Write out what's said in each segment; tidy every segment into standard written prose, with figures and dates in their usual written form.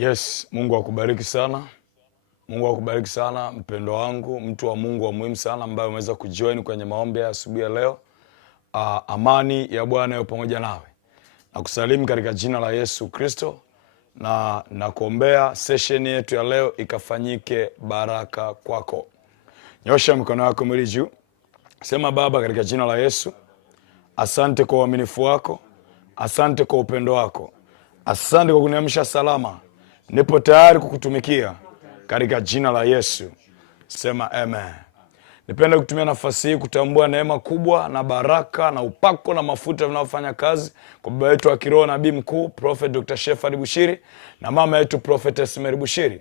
Yes, Mungu akubariki sana. Mungu akubariki sana mpendo wangu, mtu wa Mungu wa muhimu sana ambaye umeweza kujoin kwenye maombi ya asubuhi ya leo. Amani ya Bwana iwe pamoja nawe. Nakusalimu katika jina la Yesu Kristo na nakuombea session yetu ya leo ikafanyike baraka kwako. Nyosha mikono yako miwili juu. Sema Baba, katika jina la Yesu, asante kwa uaminifu wako, asante kwa upendo wako, asante kwa kuniamsha salama. Nipo tayari kukutumikia katika jina la Yesu. Sema amen. Nipenda kutumia nafasi hii kutambua neema kubwa na baraka na upako na mafuta vinavyofanya kazi kwa baba yetu wa kiroho nabii mkuu Prophet Dr. Shepherd Bushiri na mama yetu Prophetess Mary Bushiri.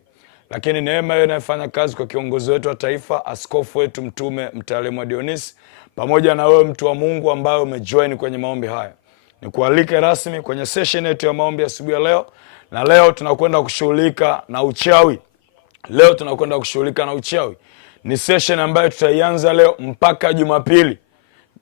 Lakini neema hiyo inafanya kazi kwa kiongozi wetu wa taifa, askofu wetu mtume mtaalamu wa Dionisi, pamoja na wewe mtu wa Mungu ambaye umejoin kwenye maombi haya. Nikualike rasmi kwenye session yetu ya maombi asubuhi ya leo. Na leo tunakwenda kushughulika na uchawi. Ni session ambayo tutaianza leo mpaka Jumapili.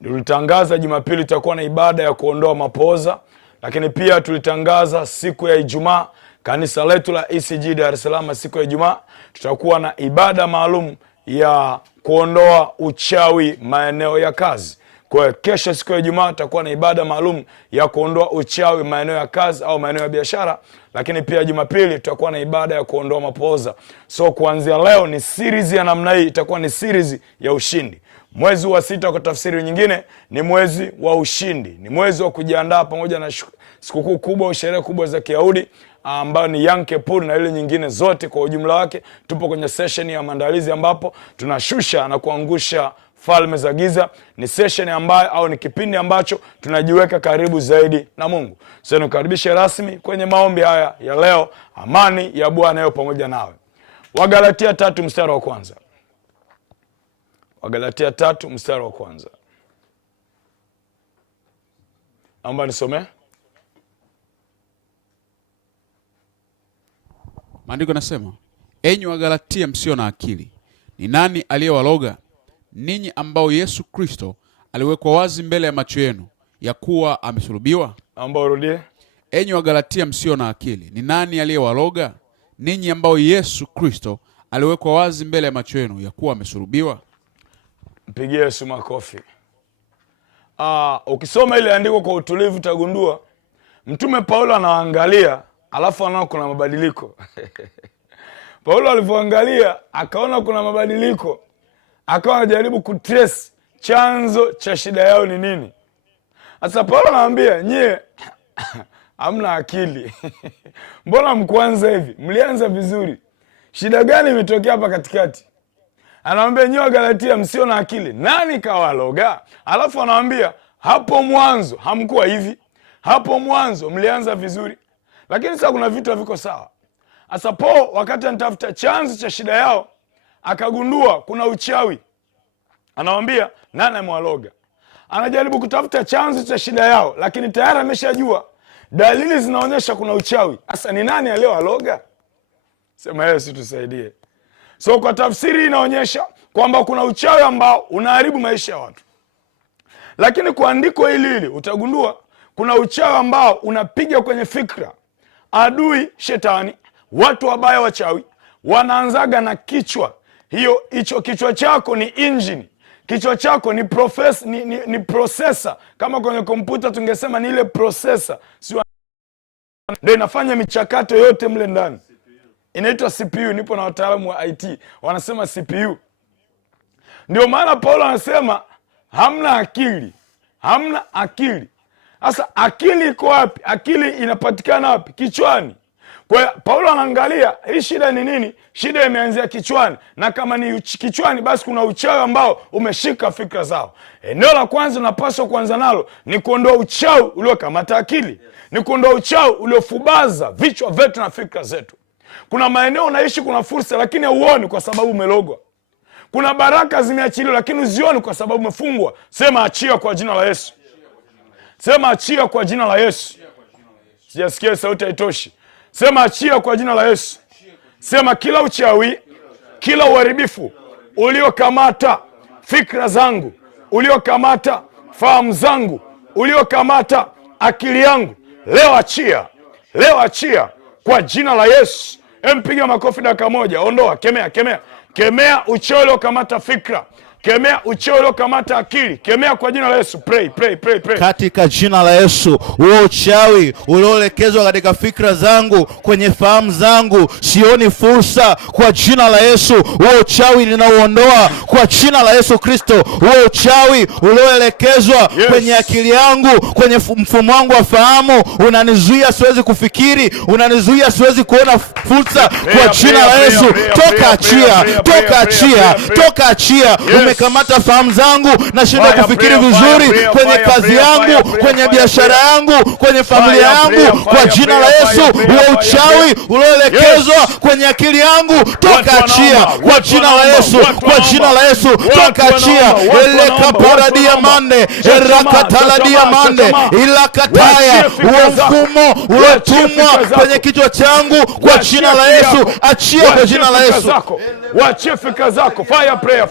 Tulitangaza Jumapili tutakuwa na ibada ya kuondoa mapoza, lakini pia tulitangaza siku ya Ijumaa kanisa letu la ECG Dar es Salaam, siku ya Ijumaa tutakuwa na ibada maalum ya kuondoa uchawi maeneo ya kazi. Kwa kesho siku ya Ijumaa tutakuwa na ibada maalum ya kuondoa uchawi maeneo ya kazi au maeneo ya biashara, lakini pia Jumapili tutakuwa na ibada ya kuondoa mapoza. So kuanzia leo ni series ya namna hii, itakuwa ni series ya ushindi. Mwezi wa 6 kwa tafsiri nyingine ni mwezi wa ushindi. Ni mwezi wa kujiandaa pamoja na sikukuu kubwa, sherehe kubwa za Kiyahudi ambayo ni Yom Kippur na ile nyingine zote kwa ujumla wake. Tupo kwenye session ya maandalizi ambapo tunashusha na kuangusha falme za giza. Ni session ambayo au ni kipindi ambacho tunajiweka karibu zaidi na Mungu. So nikukaribishe rasmi kwenye maombi haya ya leo. Amani ya Bwana iwe pamoja nawe. Wagalatia 3 mstari wa kwanza. Wagalatia 3 mstari wa kwanza. Naomba nisome. Maandiko nasema, enyi Wagalatia msio na akili, ni nani aliyewaloga ninyi ambao Yesu Kristo aliwekwa wazi mbele ya macho yenu ya kuwa amesulubiwa? Naomba urudie. Enyi Wagalatia msio na akili, ni nani aliyewaloga ninyi ambao Yesu Kristo aliwekwa wazi mbele ya macho yenu ya kuwa amesulubiwa? Mpigie Yesu makofi. Ukisoma ile andiko kwa utulivu utagundua Mtume Paulo anaangalia alafu anaona kuna mabadiliko. Paulo alipoangalia akaona kuna mabadiliko, akawa anajaribu kutrace chanzo cha shida yao ni nini. Sasa Paulo anawaambia, nyie hamna akili. Mbona mkuanza hivi? Mlianza vizuri. Shida gani imetokea hapa katikati? Anawaambia, nyie Wagalatia msio na akili, nani kawaloga? Alafu anawaambia, hapo mwanzo hamkuwa hivi. Hapo mwanzo mlianza vizuri. Lakini sasa kuna vitu haviko sawa. Sasa Paulo wakati anatafuta chanzo cha shida yao akagundua kuna uchawi. Anawambia, nani amewaloga? Anajaribu kutafuta chanzo cha shida yao, lakini tayari ameshajua dalili zinaonyesha kuna uchawi. Sasa ni nani aliyewaloga? Sema Yesu tusaidie. So kwa tafsiri inaonyesha kwamba kuna uchawi ambao unaharibu maisha ya watu. Lakini kwa andiko hili utagundua kuna uchawi ambao unapiga kwenye fikra. Adui shetani, watu wabaya wachawi, wanaanzaga na kichwa. Hicho kichwa chako ni engine. Kichwa chako ni processor. Kama kwenye kompyuta tungesema ni ile processor. Ndio inafanya michakato yote mle ndani. Inaitwa CPU. Nipo na wataalamu wa IT wanasema CPU. Ndio maana Paulo anasema hamna akili. Hamna akili. Sasa akili iko wapi? Akili inapatikana wapi? Kichwani. Kwa hiyo Paulo anaangalia hii shida ni nini? Shida imeanzia kichwani, na kama ni kichwani basi kuna uchawi ambao umeshika fikra zao. Eneo la kwanza unapaswa kuanza nalo ni kuondoa uchawi uliokamata akili. Ni kuondoa uchawi uliofubaza vichwa vyetu na fikra zetu. Kuna maeneo unaishi kuna fursa lakini hauoni kwa sababu umelogwa. Kuna baraka zimeachiliwa lakini uzioni kwa sababu umefungwa. Sema achia kwa jina la Yesu. Sema achia kwa jina la Yesu. Sijasikia sauti haitoshi. Sema achia kwa jina la Yesu. Sema kila uchawi, kila uharibifu uliokamata fikra zangu, uliokamata fahamu zangu, uliokamata akili yangu, leo achia. Leo achia kwa jina la Yesu. Mpiga makofi dakika moja. Ondoa, kemea uchawi uliokamata fikra, kemea uchawi uliokamata akili, kemea kwa jina la Yesu. Pray. Katika jina la Yesu, huo uchawi ulioelekezwa katika fikra zangu, kwenye fahamu zangu, sioni fursa, kwa jina la Yesu huo uchawi ninauondoa kwa jina la Yesu Kristo. Huo uchawi ulioelekezwa kwenye akili yangu, kwenye mfumo wangu wa fahamu, unanizuia siwezi kufikiri, unanizuia siwezi kuona fursa, kwa jina la Yesu. Toka achia. Umekamata fahamu zangu, nashindwa kufikiri vizuri kwenye kazi yangu, kwenye biashara yangu, kwenye familia yangu, kwa jina la Yesu. Huo uchawi ulioelekezwa kwenye akili yangu, toka achia kwa jina la Yesu, kwa jina la Yesu, toka achia. Eleka paradia mande, erakataladia mande, ilakataya. Huo mfumo uliotumwa kwenye kichwa changu, kwa jina la Yesu, achia kwa jina la Yesu. Wachie fikra zako. Fire prayer.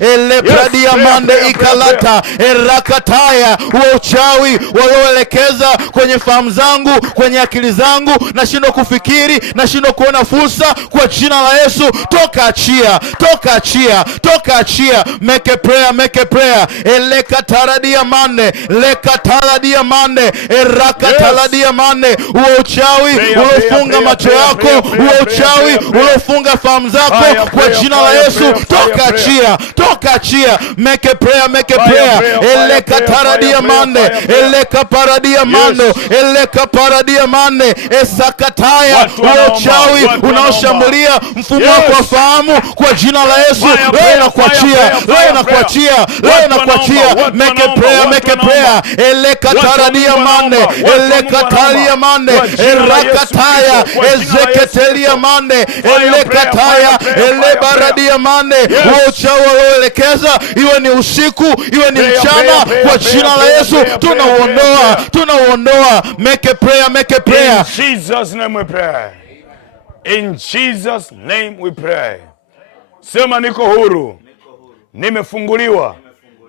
Elepradia mande ikalata erakataya. Huo uchawi walioelekeza kwenye fahamu zangu, kwenye akili zangu, nashindwa kufikiri, nashindwa kuona fursa, kwa jina la Yesu, toka achia. Make a prayer. Elekataradia mande, lekataladia mande, erakataladia mande. Huo uchawi uliofunga macho yako, huo uchawi uliofunga fahamu zako, kwa jina la Yesu, toka achia. Make a prayer. Elekataradia mande, elekaparadia mando, elekaparadia mande, esakataya. Huo uchawi unaoshambulia mfumo wako wa fahamu, kwa jina la Yesu, leo nakuachia. Make a prayer. Elekataradia mande, elekatalia mande, erakataya, ezeketelia mande, elekataya, elebaradia mande. Huo uchawi ulioelekeza, iwe ni usiku, iwe ni mchana, kwa jina la Yesu tunauondoa. Make a prayer. In Jesus name we pray. Sema niko huru, nimefunguliwa,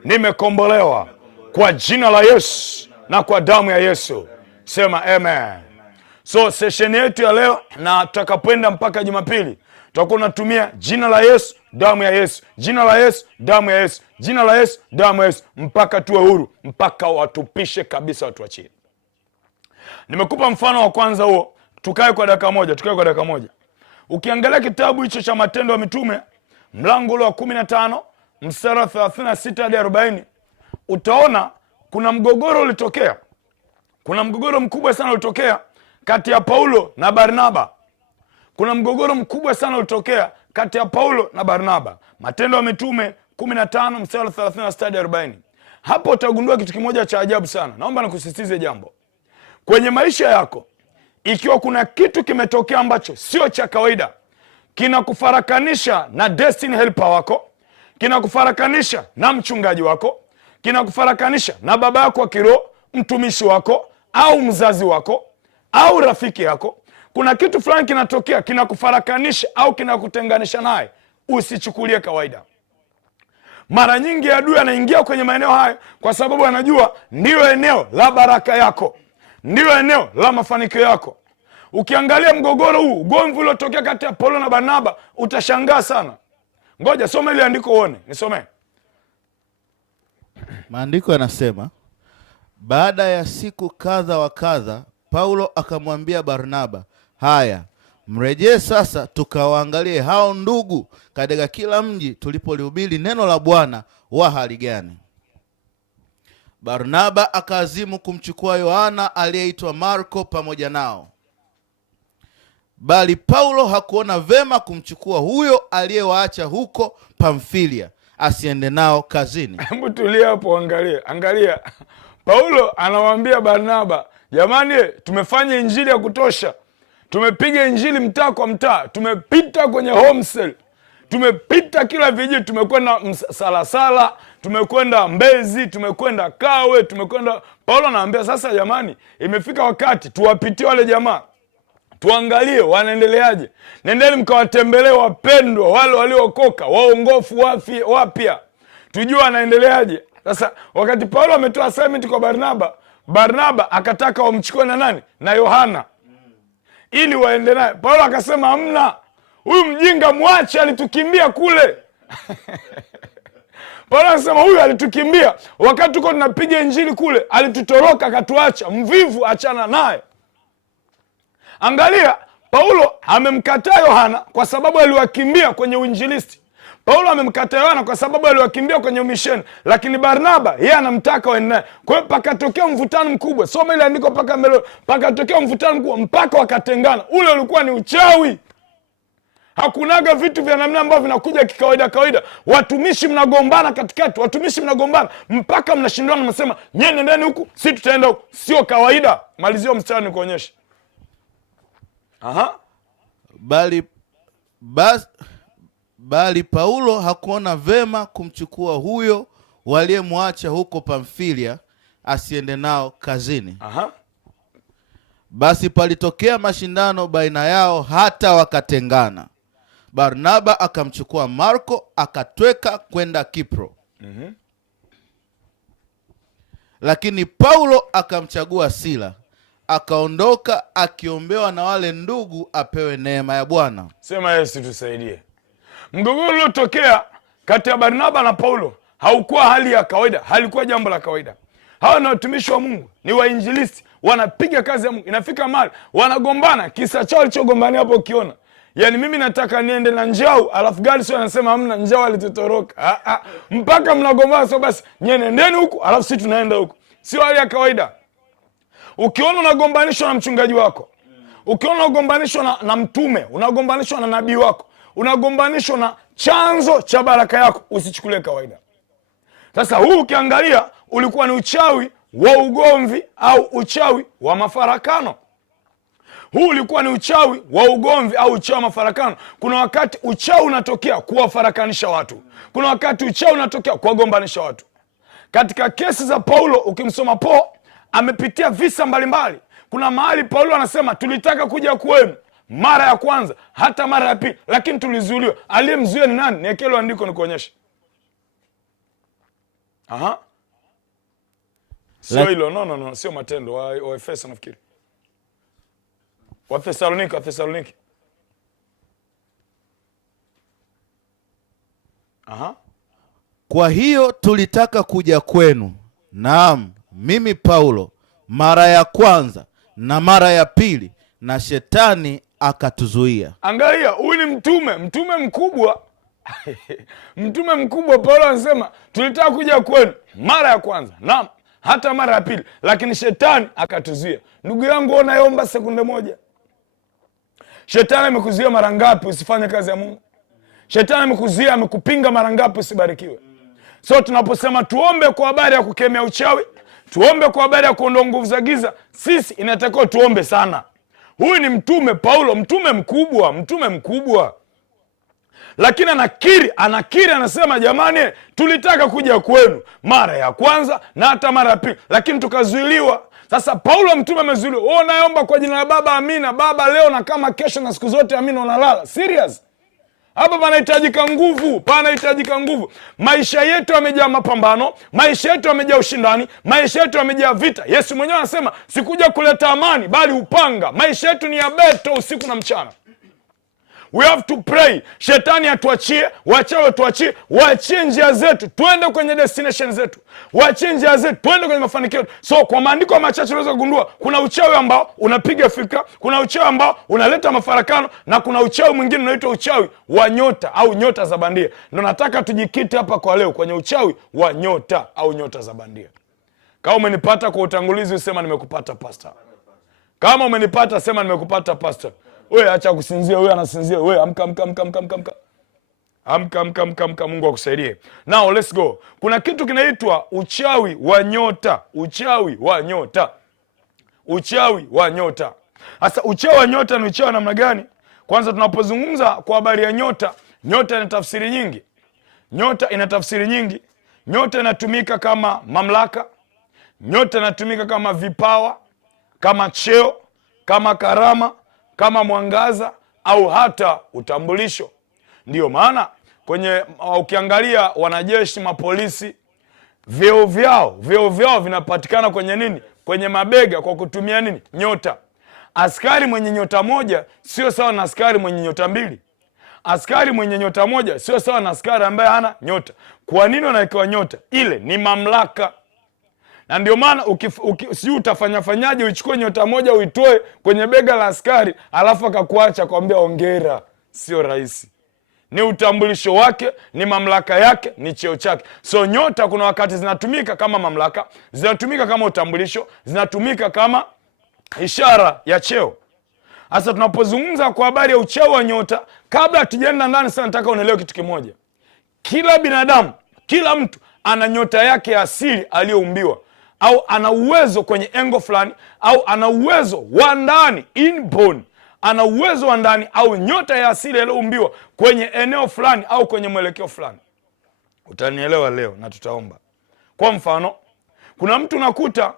nimekombolewa kwa jina la Yesu na kwa damu ya Yesu. Sema amen. So session yetu ya leo na tutakapoenda mpaka Jumapili, tutakuwa tunatumia jina la Yesu, damu ya Yesu, jina la Yesu, damu ya Yesu, jina la Yesu, damu ya Yesu, mpaka tuwe huru, mpaka watupishe kabisa, watuachie. Nimekupa mfano wa kwanza huo. Tukae kwa dakika moja. Ukiangalia kitabu hicho cha Matendo ya Mitume, mlango ule wa 15 mstari wa 36 hadi 40, utaona kuna mgogoro ulitokea. Kuna mgogoro mkubwa sana ulitokea kati ya Paulo na Barnaba. Matendo ya Mitume 15 mstari wa 36 hadi 40. Hapo utagundua kitu kimoja cha ajabu sana. Naomba nikusisitize jambo. Kwenye maisha yako, ikiwa kuna kitu kimetokea ambacho sio cha kawaida, kinakufarakanisha na destiny helper wako, kinakufarakanisha na mchungaji wako, kinakufarakanisha na baba yako wa kiroho, mtumishi wako, au mzazi wako, au rafiki yako, kuna kitu fulani kinatokea kinakufarakanisha au kinakutenganisha naye, usichukulie kawaida. Mara nyingi adui anaingia kwenye maeneo hayo kwa sababu anajua ndio eneo la baraka yako, ndio eneo la mafanikio yako. Ukiangalia mgogoro huu, ugomvi uliotokea kati ya Paulo na Barnaba, utashangaa sana. Ngoja soma ile andiko uone. Nisome. Maandiko yanasema, baada ya siku kadha wa kadha, Paulo akamwambia Barnaba, haya, mrejee sasa tukawaangalie hao ndugu katika kila mji tulipolihubiri neno la Bwana wa hali gani. Barnaba akaazimu kumchukua Yohana aliyeitwa Marko pamoja nao, bali Paulo hakuona vema kumchukua huyo aliyewaacha huko Pamfilia asiende nao kazini. Hebu tulia hapo, angalia. Paulo anamwambia Barnaba, jamani, tumefanya injili ya kutosha. Tumepiga injili mtaa kwa mtaa, tumepita kwenye home cell, tumepita kila vijiji, tumekwenda Salasala, tumekwenda Mbezi, tumekwenda Kawe, tumekwenda. Paulo anaambia sasa, jamani, imefika wakati tuwapitie wale jamaa, tuangalie wanaendeleaje. Nendeni mkawatembelee wapendwa wale waliokoka, waongofu wapya, tujue wanaendeleaje. Sasa wakati Paulo ametoa assignment kwa Barnaba akataka wamchukue na nani? Na Yohana. ili waende naye. Paulo akasema hamna, huyu mjinga mwache, alitukimbia kule. Paulo akasema huyu alitukimbia wakati tuko tunapiga injili kule, alitutoroka akatuacha, mvivu achana naye. Angalia, Paulo amemkataa Yohana kwa sababu aliwakimbia kwenye uinjilisti. Paulo amemkataa Yohana kwa sababu aliwakimbia kwenye umisheni, lakini Barnaba yeye anamtaka waende naye. Kwa hiyo pakatokea mvutano mkubwa. Soma ile andiko paka mbele, pakatokea mvutano mkubwa mpaka wakatengana. Ule ulikuwa ni uchawi. Hakunaga vitu vya namna ambavyo vinakuja kikawaida kawaida. Watumishi mnagombana katikati, watumishi mnagombana mpaka mnashindana, mnasema nyie nendeni huku, si tutaenda huku. Sio kawaida. Malizio mstari nikuonyeshe. Bali Paulo hakuona vema kumchukua huyo waliyemwacha huko Pamfilia asiende nao kazini. Basi palitokea mashindano baina yao hata wakatengana. Barnaba akamchukua Marko akatweka kwenda Kipro. Lakini Paulo akamchagua Sila, akaondoka akiombewa na wale ndugu apewe neema ya Bwana. Sema Yesu tusaidie. Mgogoro uliotokea kati ya Barnaba na Paulo haukuwa hali ya kawaida, halikuwa jambo la kawaida. Hawa ni watumishi wa Mungu, ni wainjilisti, wanapiga kazi ya Mungu. Inafika mahali wanagombana, kisa chao alichogombania hapo ukiona. Yaani mimi nataka niende na Njau, alafu gari sio anasema hamna, Njau alitutoroka. Mpaka mnagombana, so basi nyie nendeni huku, alafu sisi tunaenda huku. Sio hali ya kawaida. Ukiona unagombanishwa na mchungaji wako, ukiona unagombanishwa na mtume, unagombanishwa na nabii wako, unagombanishwa na chanzo cha baraka yako, usichukulie kawaida. Sasa huu ukiangalia ulikuwa ni uchawi wa ugomvi au uchawi wa mafarakano. Huu ulikuwa ni uchawi wa ugomvi au uchawi wa mafarakano. Kuna wakati uchawi unatokea kuwafarakanisha watu. Kuna wakati uchawi unatokea kuwagombanisha watu. Katika kesi za Paulo, ukimsoma Paulo, amepitia visa mbalimbali. Kuna mahali Paulo anasema tulitaka kuja kwenu mara ya kwanza hata mara ya pili, lakini tulizuiliwa. Aliyemzuia ni nani? Niekelo andiko nikuonyeshe. Sio hilo, no, sio Matendo, wa Efeso nafikiri. Wa Thessaloniki. Kwa hiyo tulitaka kuja kwenu, naam, mimi Paulo, mara ya kwanza na mara ya pili, na shetani akatuzuia. Angalia, huyu ni mtume mkubwa. Mtume mkubwa. Paulo anasema tulitaka kuja kwenu mara ya kwanza, naam, hata mara ya pili, lakini shetani akatuzuia. Ndugu yangu, unaomba sekunde moja. Shetani amekuzuia mara ngapi usifanye kazi ya Mungu? Shetani amekuzuia, amekupinga mara ngapi usibarikiwe? So tunaposema tuombe kwa habari ya kukemea uchawi, tuombe kwa habari ya kuondoa nguvu za giza, sisi inatakiwa tuombe sana. Huyu ni mtume Paulo, mtume mkubwa. Lakini anakiri anasema jamani, tulitaka kuja kwenu mara ya kwanza na hata mara ya pili, lakini tukazuiliwa. Sasa Paulo mtume amezuiliwa. Wewe unaomba kwa jina la Baba amina, Baba leo na kama kesho na siku zote amina, unalala. Serious? Hapa panahitajika nguvu. Maisha yetu yamejaa mapambano, maisha yetu yamejaa ushindani, maisha yetu yamejaa vita. Yesu mwenyewe anasema sikuja kuleta amani bali upanga. Maisha yetu ni ya beto usiku na mchana. We have to pray. Shetani atuachie, wachawi atuachie, waachie njia zetu, tuende kwenye destination zetu. Waachie njia zetu, tuende kwenye mafanikio. So kwa maandiko machache unaweza kugundua kuna uchawi ambao unapiga fikra, kuna uchawi ambao unaleta mafarakano, na kuna uchawi mwingine unaitwa uchawi wa nyota au nyota za bandia. Ndio nataka tujikite hapa kwa leo kwenye uchawi wa nyota au nyota za bandia. Kama umenipata kwa utangulizi usema nimekupata pastor. Kama umenipata sema nimekupata pastor. Wewe acha kusinzia, wewe anasinzia, wewe amka. Amka, Mungu akusaidie. Now let's go. Kuna kitu kinaitwa uchawi wa nyota. Uchawi wa nyota. Sasa uchawi wa nyota ni uchawi namna gani? Kwanza tunapozungumza kwa habari ya nyota, nyota ina tafsiri nyingi. Nyota inatumika kama mamlaka. Nyota inatumika kama vipawa, kama cheo, kama karama, kama mwangaza au hata utambulisho. Ndiyo maana kwenye ukiangalia wanajeshi, mapolisi, vyeo vyao vinapatikana kwenye nini? Kwenye mabega, kwa kutumia nini? Nyota. askari mwenye nyota moja sio sawa na askari mwenye nyota mbili. Askari mwenye nyota moja sio sawa na askari ambaye hana nyota. Kwa nini wanawekewa nyota? Ile ni mamlaka. Na ndio maana si utafanyaje uichukue nyota moja uitoe kwenye bega la askari alafu akakuacha kwambia hongera. Sio rahisi. Ni utambulisho wake, ni mamlaka yake, ni cheo chake. So nyota kuna wakati zinatumika kama mamlaka, zinatumika kama utambulisho, zinatumika kama ishara ya cheo. Sasa tunapozungumza kwa habari ya ucheo wa nyota, kabla tujaenda ndani sana, nataka unaelewe kitu kimoja. Kila binadamu, kila mtu ana nyota yake ya asili aliyoumbiwa, au ana uwezo kwenye engo fulani, au ana uwezo wa ndani inborn, ana uwezo wa ndani au nyota ya asili aliyoumbiwa kwenye eneo fulani au kwenye mwelekeo fulani. Utanielewa leo na tutaomba. Kwa mfano, kuna mtu nakuta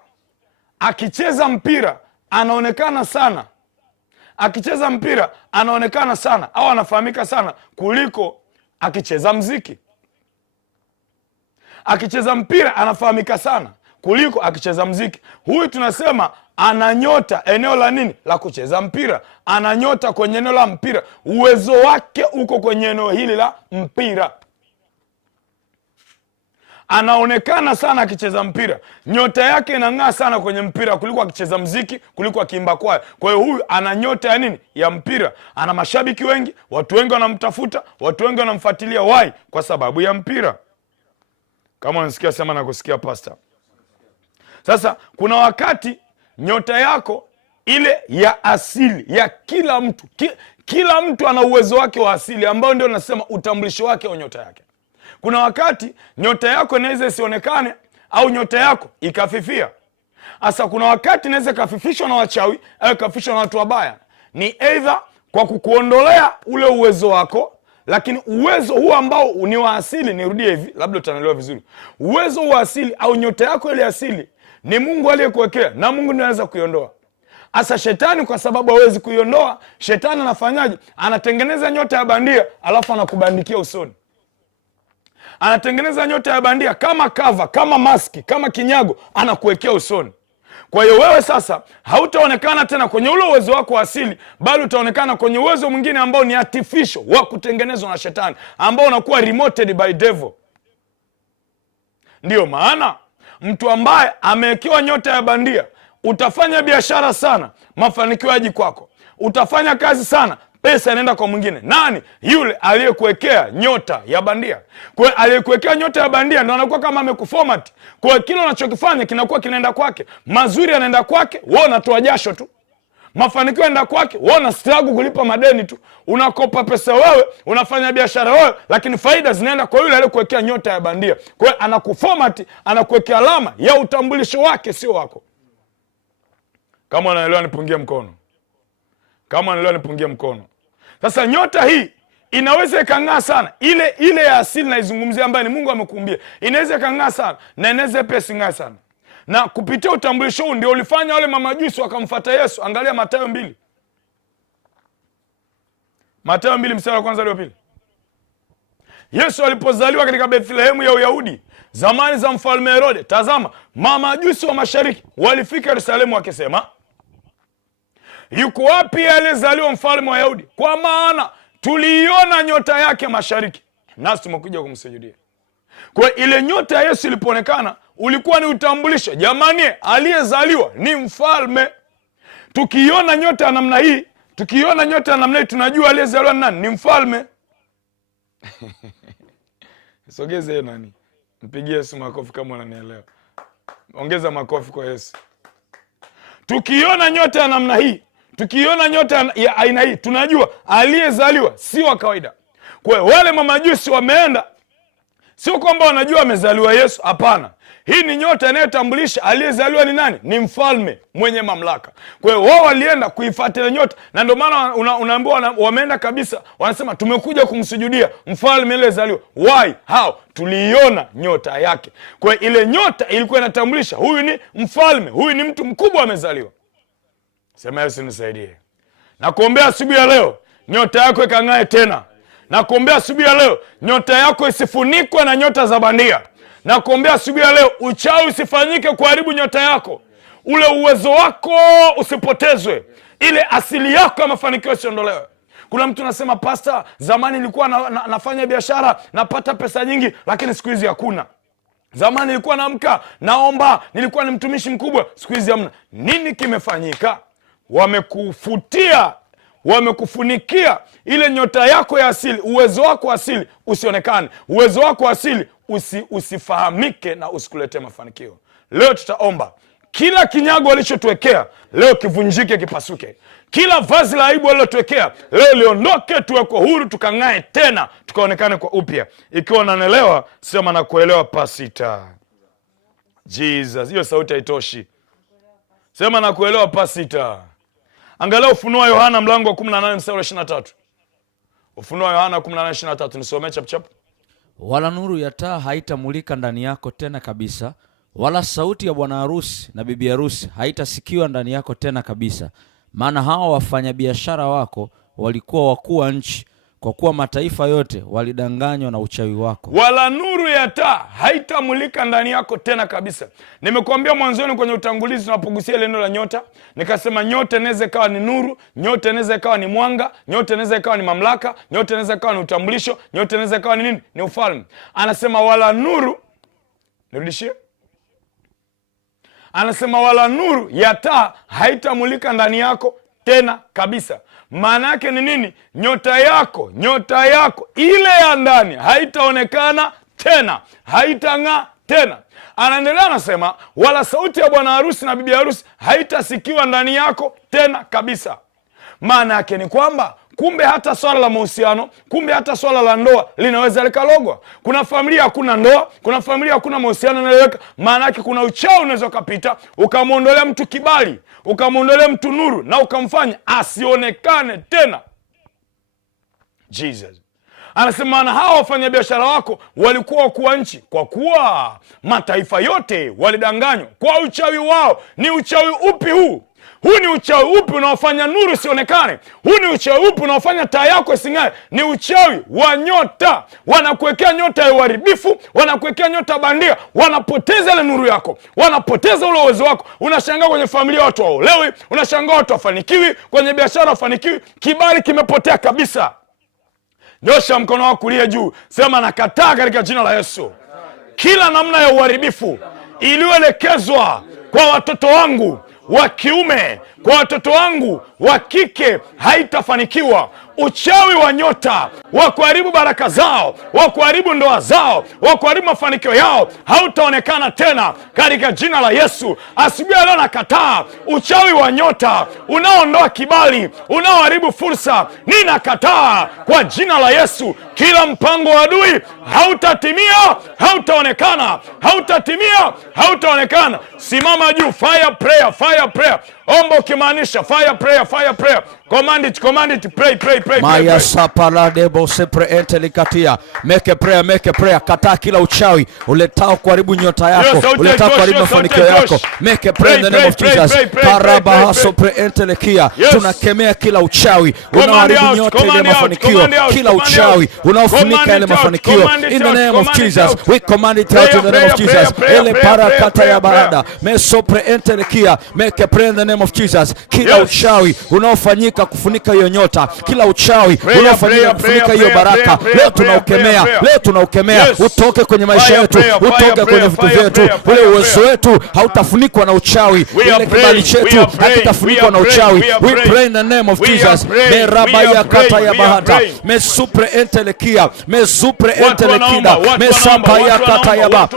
akicheza mpira anaonekana sana. Akicheza mpira anaonekana sana au anafahamika sana kuliko akicheza mziki. Akicheza mpira anafahamika sana kuliko akicheza mziki. Huyu tunasema ana nyota eneo la nini? La kucheza mpira. Ana nyota kwenye eneo la mpira. Uwezo wake uko kwenye eneo hili la mpira. Anaonekana sana akicheza mpira. Nyota yake inang'aa sana kwenye mpira kuliko akicheza mziki, kuliko akiimba kwaya. Kwa hiyo huyu ana nyota ya nini? Ya mpira. Ana mashabiki wengi, watu wengi wanamtafuta, watu wengi wanamfuatilia. Why? Kwa sababu ya mpira. Kama unasikia sema na kusikia pastor. Sasa kuna wakati nyota yako ile ya asili ya kila mtu, kila mtu ana uwezo wake wa asili ambao ndio nasema utambulisho wake wa nyota yake. Kuna wakati nyota yako inaweza isionekane au nyota yako ikafifia. Asa kuna wakati inaweza kafifishwa na wachawi au kafifishwa na watu wabaya. Ni either kwa kukuondolea ule uwezo wako, lakini uwezo huu ambao ni wa asili, nirudie hivi labda utanielewa vizuri. Uwezo wa asili au nyota yako ile asili ni Mungu aliyekuwekea na Mungu ndiye anaweza kuiondoa. Asa shetani kwa sababu hawezi kuiondoa, shetani anafanyaje? Anatengeneza nyota ya bandia alafu anakubandikia usoni. Anatengeneza nyota ya bandia kama cover, kama maski, kama kinyago, anakuwekea usoni. Kwa hiyo wewe sasa hautaonekana tena kwenye ule uwezo wako wa asili, bali utaonekana kwenye uwezo mwingine ambao ni artificial, wa kutengenezwa na shetani, ambao unakuwa remoted by devil. Ndiyo maana mtu ambaye amewekewa nyota ya bandia, utafanya biashara sana, mafanikio yaji kwako. Utafanya kazi sana, pesa inaenda kwa mwingine. Nani? Yule aliyekuwekea nyota ya bandia. Kwa hiyo aliyekuwekea nyota ya bandia ndio anakuwa kama amekuformat. Kwa hiyo kile unachokifanya kinakuwa kinaenda kwake. Mazuri yanaenda kwake, wewe unatoa jasho tu. Mafanikio yanaenda kwake, wewe una struggle kulipa madeni tu. Unakopa pesa wewe, unafanya biashara wewe, lakini faida zinaenda kwa yule aliyekuwekea nyota ya bandia. Kwa hiyo anakuformat, anakuwekea alama ya utambulisho wake, sio wako. Kama unaelewa nipungie mkono. Kama unaelewa nipungie mkono. Sasa nyota hii inaweza ikang'aa sana. Ile ya asili naizungumzia ambayo ni Mungu amekuumbia. Inaweza ikang'aa sana na inaweza pia ising'aa sana. Na kupitia utambulisho huu ndio ulifanya wale mamajusi wakamfuata Yesu. Angalia Mathayo 2. Mathayo 2 mstari wa kwanza hadi wa pili. Yesu alipozaliwa katika Bethlehemu ya Uyahudi, zamani za mfalme Herode, tazama, mamajusi wa mashariki walifika Yerusalemu wakisema, yuko wapi aliyezaliwa mfalme wa Yahudi? Kwa maana tuliiona nyota yake mashariki, nasi tumekuja kumsujudia. Kwa ile nyota ya Yesu ilipoonekana, ulikuwa ni utambulisho. Jamani, aliyezaliwa ni mfalme. Tukiona nyota ya namna hii, tunajua aliyezaliwa nani? Ni mfalme. Sogeze nani? Mpigie Yesu makofi kama unanielewa. Ongeza makofi kwa Yesu. Tukiona nyota ya namna hii, tukiona nyota ya aina hii, tunajua aliyezaliwa si wa kawaida. Kwa hiyo wale mamajusi wameenda, sio kwamba wanajua amezaliwa Yesu, hapana. Hii ni nyota inayotambulisha aliyezaliwa ni nani? Ni mfalme mwenye mamlaka. Kwa hiyo wao walienda kuifuatilia nyota, na ndio maana unaambiwa wameenda kabisa, wanasema tumekuja kumsujudia mfalme aliyezaliwa. Why? How? Tuliiona nyota yake. Kwa hiyo ile nyota ilikuwa inatambulisha huyu ni mfalme, huyu ni mtu mkubwa amezaliwa. Sema Yesu nisaidie. Nakuombea asubuhi ya leo nyota yako ikang'ae tena. Nakuombea asubuhi ya leo nyota yako isifunikwe na nyota za bandia. Nakuombea asubuhi ya leo uchawi usifanyike kuharibu nyota yako. Ule uwezo wako usipotezwe. ile asili yako ya mafanikio isiondolewe. Kuna mtu anasema, pastor, zamani nilikuwa nafanya biashara, napata pesa nyingi, lakini siku hizi hakuna. Zamani nilikuwa naamka, naomba, nilikuwa ni mtumishi mkubwa, siku hizi hamna. Nini kimefanyika? Wamekufutia, wamekufunikia ile nyota yako ya asili, uwezo wako asili usionekane, uwezo wako asili usifahamike na usikuletee mafanikio. Leo tutaomba kila kinyago walichotuwekea leo kivunjike, kipasuke. Kila vazi la aibu walilotuwekea leo liondoke, tuwekwe huru, tukang'ae tena, tukaonekane kwa upya. Ikiwa unanielewa, sema na kuelewa pasita. Jesus, hiyo sauti haitoshi. Sema na kuelewa pasita. Angalia Ufunuo Yohana mlango wa 18 mstari wa 23. Ufunuo Yohana 18:23, nisomee chap chap. Wala nuru ya taa haitamulika ndani yako tena kabisa, wala sauti ya bwana harusi na bibi harusi haitasikiwa ndani yako tena kabisa. Maana hao wafanyabiashara wako walikuwa wakuu wa nchi, kwa kuwa mataifa yote walidanganywa na uchawi wako. Wala nuru ya taa haitamulika ndani yako tena kabisa. Nimekuambia mwanzoni kwenye utangulizi tunapogusia neno la nyota, nikasema nyota inaweza ikawa ni nuru, nyota inaweza ikawa ni mwanga, nyota inaweza ikawa ni mamlaka, nyota inaweza ikawa ni utambulisho, nyota inaweza ikawa ni nini? Ni ufalme. Anasema wala nuru, nirudishie. Anasema wala nuru ya taa haitamulika ndani yako tena kabisa. Maana yake ni nini? Nyota yako ile ya ndani haitaonekana tena, haitang'aa tena. Anaendelea anasema, wala sauti ya bwana harusi na bibi harusi haitasikiwa ndani yako tena kabisa. Maana yake ni kwamba kumbe hata swala la mahusiano, kumbe hata swala la ndoa linaweza likalogwa. Kuna familia hakuna ndoa, kuna familia hakuna mahusiano yanayoeleweka. Maana yake kuna uchawi unaweza ukapita, ukamwondolea mtu kibali, ukamwondolea mtu nuru, na ukamfanya asionekane tena. Jesus anasema, na hawa wafanyabiashara wako walikuwa wakuu wa nchi, kwa kuwa mataifa yote walidanganywa kwa uchawi wao. Ni uchawi upi huu? Huu ni uchawi upi unaofanya nuru isionekane? Huu ni uchawi upi unaofanya taa yako ising'ae? Ni uchawi wa nyota. Wanakuwekea nyota ya uharibifu, wanakuwekea nyota bandia, wanapoteza ile nuru yako, wanapoteza ule uwezo wako. Unashangaa kwenye familia watu waolewi, unashangaa watu wafanikiwi, kwenye biashara wafanikiwi, kibali kimepotea kabisa. Nyosha mkono wako kulia juu, sema nakataa katika jina la Yesu kila namna ya uharibifu iliyoelekezwa kwa watoto wangu wa kiume, kwa watoto wangu wa kike, haitafanikiwa. Uchawi wa nyota wa kuharibu baraka zao, wa kuharibu ndoa zao, wa kuharibu mafanikio yao hautaonekana tena katika jina la Yesu. Asubuhi leo nakataa uchawi wa nyota unaoondoa kibali, unaoharibu fursa. Ninakataa kwa jina la Yesu. Kila mpango wa adui hautatimia, hautaonekana, hautatimia, hautaonekana. Simama juu, fire prayer, fire prayer. Omba ukimaanisha fire prayer, fire prayer. Command it, pray, pray, pray. Maya sapala debo sepre entelikatia. Make a prayer, make a prayer. Kataa kila uchawi uletao kuharibu nyota yako, uletao kuharibu mafanikio yako. Make a prayer in the name of Jesus. Karaba sopre entelikia. Tunakemea kila uchawi unaoharibu nyota ile mafanikio, kila uchawi unaofunika ile mafanikio. In the name of Jesus, we command it out in the name of Jesus. Ele parakata ya baada. Me sopre entelikia. Make a prayer in the name of Jesus. Kila uchawi unaofanyika kufunika hiyo nyota, kila uchawi unaofanyika kufunika hiyo baraka, leo tunaukemea, leo tunaukemea. Utoke kwenye maisha yetu, utoke kwenye vitu vyetu. Ule uwezo wetu hautafunikwa na uchawi, ile kibali chetu hakitafunikwa na uchawi. We pray in the name of Jesus. Me rabaya kata ya bahata, me supre entelekia, me supre entelekida, me sapaya kata ya ba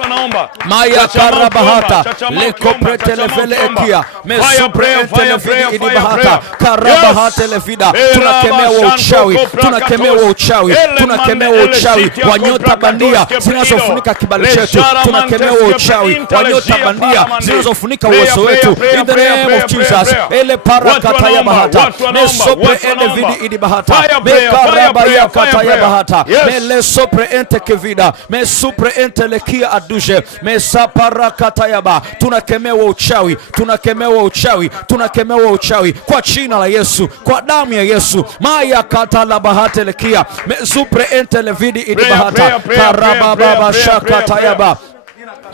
maya karabahata le kopre levele ekia, me supre entelevidi idibahata karabahata televida. Tunakemea wa uchawi, tunakemea wa uchawi, tunakemea wa uchawi wa nyota bandia zinazofunika kibali chetu, tunakemea wa uchawi wa nyota bandia zinazofunika uwezo wetu. In the name of Jesus. Ele parakata ya bahata, me sopre ende vidi idi bahata, me karaba ya kata ya bahata, me le sopre ente kevida, me supre ente lekia aduje, me saparakata ya ba. Tunakemea wa uchawi, tunakemea wa uchawi, tunakemea wa uchawi kwa jina la Yesu, kwa damu ya Yesu. Maya kata la bahate lekia, me supre ente levidi idi bahata, karaba baba shakata ya ba.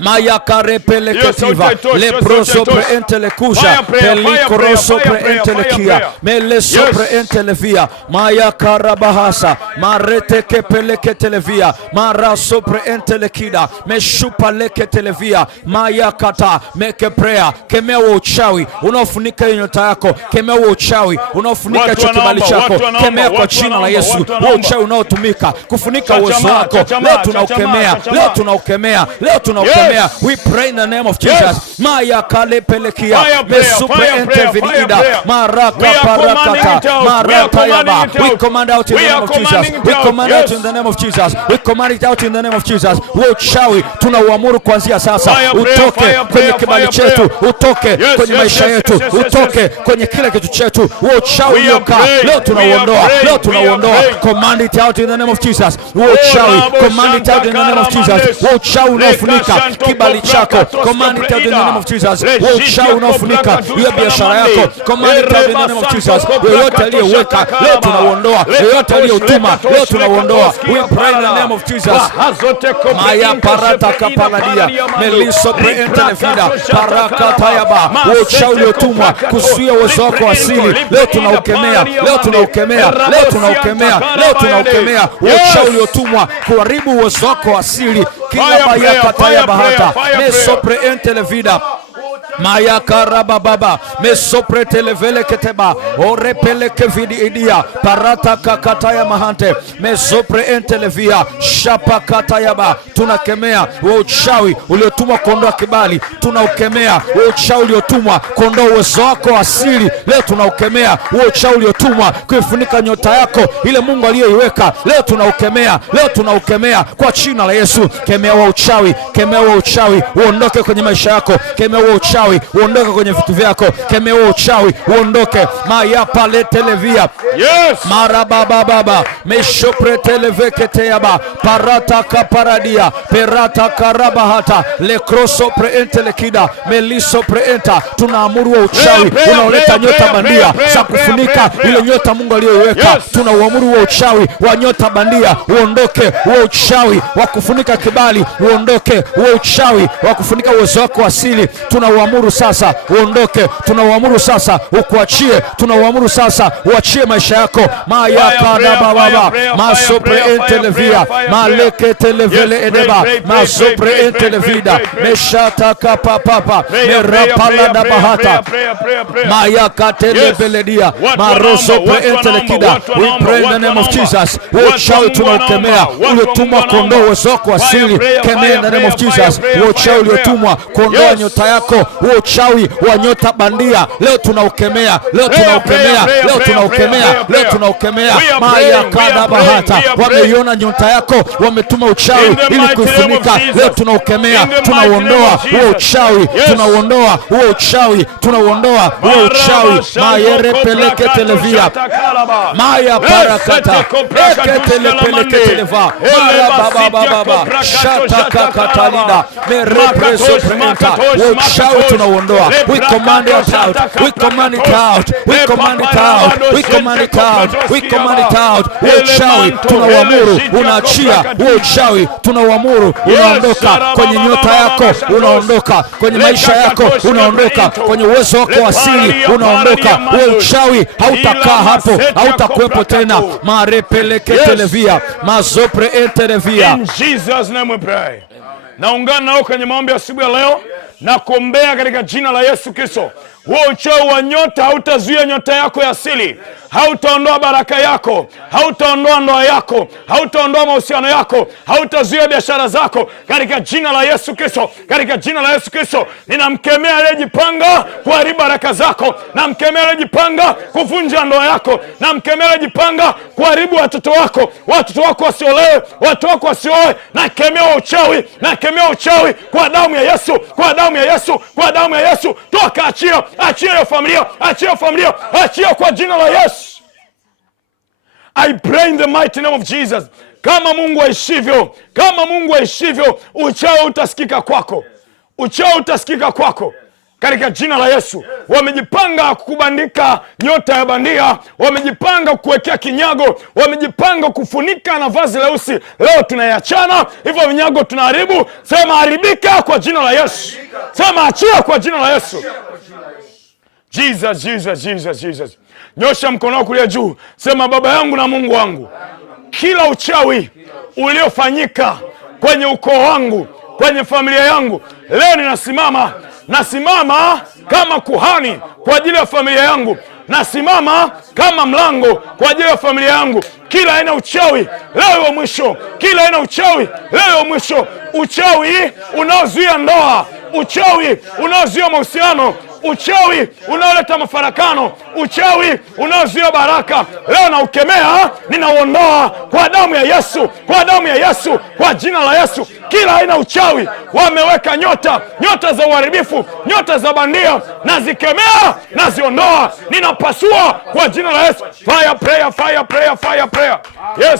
mayakare peleketiva lepro sobre entelekusha pelikoro sobre entelekia mele sobre entelevia mayakara bahasa marete kepeleke televia mara sobre entelekida meshupa leke televia mayakata. Make prayer. Kemea uchawi unaofunika nyota yako, kemea uchawi unaofunika hicho kibali chako, kemea kwa jina la Yesu. Uchawi unaotumika kufunika uwezo wako, leo tunaukemea, leo tunaukemea, leo tunaukemea. We pray in the name of Jesus. Maya kale pelekia mesupre entevidida maraka parakata marata yaba. We command out in the name of Jesus. We command out in the name of Jesus. We command it out in the name of Jesus. Uchawi tunauamuru kuanzia sasa utoke kwenye kibali chetu, utoke kwenye maisha yetu, utoke kwenye kila kitu chetu. Uchawi uliokaa leo tunauondoa, leo tunauondoa. Command it out in the name of Jesus. Uchawi command it out in the name of Jesus. Uchawi unaofunika kibali chako, command it out in the name of Jesus. Uchawi unaofunika hiyo biashara yako, command it out in the name of Jesus. Yoyote aliyeweka leo tunauondoa, yoyote aliyotuma leo tunauondoa. We pray in the name of Jesus. Maya parata kapaladia meliso preentelefida paraka tayaba. Uchawi uliotumwa kuzuia uwezo wako asili leo tunaukemea, leo tunaukemea, leo tunaukemea, leo tunaukemea. Uchawi uliotumwa kuharibu uwezo wako asili kila bayaka tayaba hata mesopre entelevida maya karaba baba mesopre televele keteba orepele kevidi idia parata kakataya mahante mesopre entelevia shapa katayaba. Tunakemea uchawi uliotumwa kuondoa kibali, tunaukemea uchawi uliotumwa kuondoa uwezo wako asili leo tunaukemea. Uchawi uliotumwa kuifunika nyota yako ile Mungu aliyoiweka leo tunaukemea, leo tunaukemea kwa jina la Yesu. Kemea uchawi, kemea uchawi uondoke kwenye maisha yako, kemea uchawi uondoke kwenye vitu vyako, kemea uchawi uondoke. Maya pale televia marababa baba meshopre televeketeaba parata kaparadia perata karabahata le crosso preentelekida meliso preenta. Tunaamuru wa uchawi unaoleta nyota bandia za kufunika ile nyota Mungu aliyoiweka, tunauamuru wa uchawi wa nyota bandia uondoke, wa uchawi wa kufunika kibali uondoke, wa uchawi wa kufunika uwezo wako asili tunauamuru sasa uondoke, tunauamuru sasa ukuachie, tunauamuru sasa uachie maisha yako. Maya kadaba baba masopre entelevia maleke televele edeba masopre entelevida meshata kapa papa merapala da bahata maya katelebeledia maroso pre entelekida. We pray in the name of Jesus. Uchawi tunaukemea uliotumwa kuondoa uwezo wako asili, kemea in the name of Jesus. Uchawi uliotumwa kuondoa nyota yako, uchawi wa nyota bandia leo tunaukemea, leo tunaukemea, leo tunaukemea, leo tunaukemea. Maya kada bahata wameiona nyota yako, wametuma uchawi ili kuifunika, leo tunaukemea, tunauondoa huo uchawi, tunauondoa huo uchawi, tunauondoa huo uchawi. Mayere peleke televia maya parakata peleke televa mara baba baba shata katalida merepreso prenta. Uchawi tunauondoa. We command it out, we command it out, we command it out, we command it out, we command it out. Uchawi tunauamuru unaachia, uchawi tunauamuru unaondoka kwenye nyota yako, unaondoka kwenye maisha yako, unaondoka kwenye uwezo wako asili, unaondoka. Uchawi hautakaa hapo, hautakuwepo tena. Marepeleke televia mazopre entelevia. In Jesus name we pray. Naungana nao kwenye maombi ya asubuhi ya leo na kuombea katika jina la Yesu Kristo. Huo uchawi wa nyota hautazuia nyota yako ya asili, hautaondoa baraka yako, hautaondoa ndoa yako, hautaondoa mahusiano yako, hautazuia biashara zako katika jina la Yesu Kristo. Katika jina la Yesu Kristo ninamkemea aliyejipanga kuharibu baraka zako, namkemea aliyejipanga kuvunja ndoa yako, namkemea aliyejipanga kuharibu watoto wako, watoto wako wasiolewe, watoto wako wasioe. Nakemea uchawi, nakemea uchawi kwa damu ya Yesu, kwa damu ya Yesu, kwa damu ya Yesu. Toka, achia, achia hiyo familia, achia hiyo familia, achia kwa jina la Yesu. I pray in the mighty name of Jesus. Kama Mungu aishivyo, kama Mungu aishivyo, uchawi utasikika kwako, uchawi utasikika kwako. katika jina la Yesu. Wamejipanga kukubandika nyota ya bandia, wamejipanga kukuwekea kinyago, wamejipanga kufunika na vazi leusi. Leo tunayachana hivyo vinyago, tunaharibu. Sema haribika kwa jina la Yesu. Sema achia kwa jina la Yesu. Jesus, Jesus, Jesus, Jesus. Nyosha mkono wako kulia juu. Sema Baba yangu na Mungu wangu, kila uchawi uliofanyika kwenye ukoo wangu, kwenye familia yangu, leo nasimama kama kuhani kwa ajili ya familia yangu. Nasimama kama mlango kwa ajili ya familia yangu. Kila aina uchawi leo wa mwisho. Kila aina uchawi leo wa mwisho. Uchawi unaozuia ndoa, uchawi unaozuia mahusiano, uchawi unaoleta mafarakano, uchawi unaozuia baraka, leo naukemea, ninauondoa kwa damu ya Yesu, kwa damu ya Yesu, kwa jina la Yesu. Kila aina uchawi wameweka nyota za uharibifu, nyota za bandia, nazikemea, naziondoa, ninapasua kwa jina la Yesu. Fire prayer, fire prayer, fire prayer.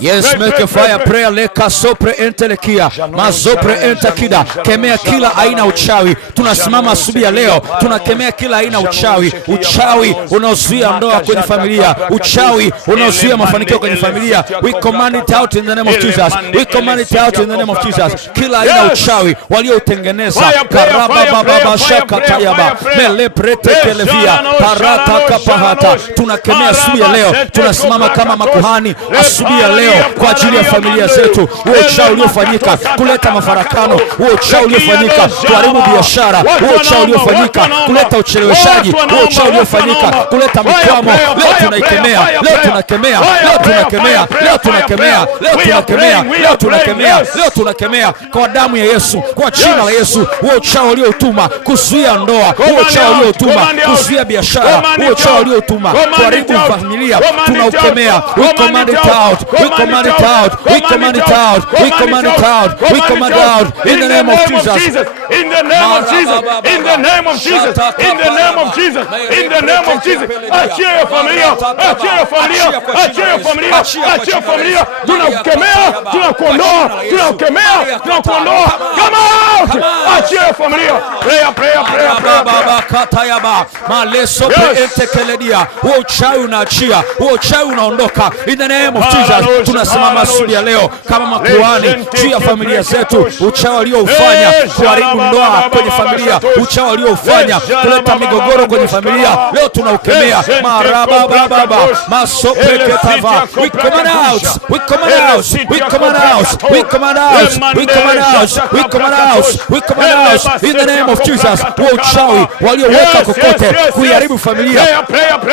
Yes, make a fire prayer. Leka sopre entelekia mazopre entakida. Kemea kila aina uchawi. Tunasimama asubuhi ya leo, tunakemea kila aina uchawi. Uchawi unaozuia ndoa kwenye familia, uchawi unaozuia mafanikio kwenye familia. We command it out in the name of Jesus. We command it out in the name of Jesus. Kila aina uchawi waliotengeneza karaba baba shaka tayaba meleprete kelevia parata kapahata, tunakemea asubuhi ya leo. Tunasimama kama makuhani asubuhi ya leo kwa ajili ya familia zetu. Huo uchawi uliofanyika kuleta mafarakano, huo uchawi uliofanyika kuharibu biashara, huo uchawi uliofanyika kuleta ucheleweshaji, huo uchawi uliofanyika kuleta mikwamo, leo tunaikemea, leo tunakemea, leo tunakemea, leo tunakemea, leo tunakemea, leo tunakemea, leo tunakemea kwa damu ya Yesu, kwa jina la Yesu. Huo uchawi uliotuma kuzuia ndoa, huo uchawi uliotuma kuzuia biashara, huo uchawi uliotuma kuharibu familia, tunaukemea. We command it out. We command it out. We command it out. We command it out. We command it out in the name of Jesus. In the name of Jesus. In the name of Jesus. In the name of Jesus. In the name of Jesus. Achia ya familia. Achia ya familia. Achia ya familia. Achia ya familia. Tunakemea, tunakuondoa, tunakemea, tunakuondoa. Come out. Achia ya familia. Prayer, prayer, prayer, prayer. Baba katayaba maleso pretekeledia. Huo uchawi unaachia, huo uchawi unaondoka in the name of Jesus. Tunasimama asubuhi ya leo kama makuhani juu ya familia zetu. Uchawi walioufanya kuharibu ndoa kwenye familia, uchawi walioufanya kuleta migogoro kwenye familia, leo tunaukemea. Maraba baba masopreketava. We command out. We command out. We command out. We command out. We command out. We command out. We command out in the name of Jesus. Huo uchawi walioweka kokote kuiharibu familia,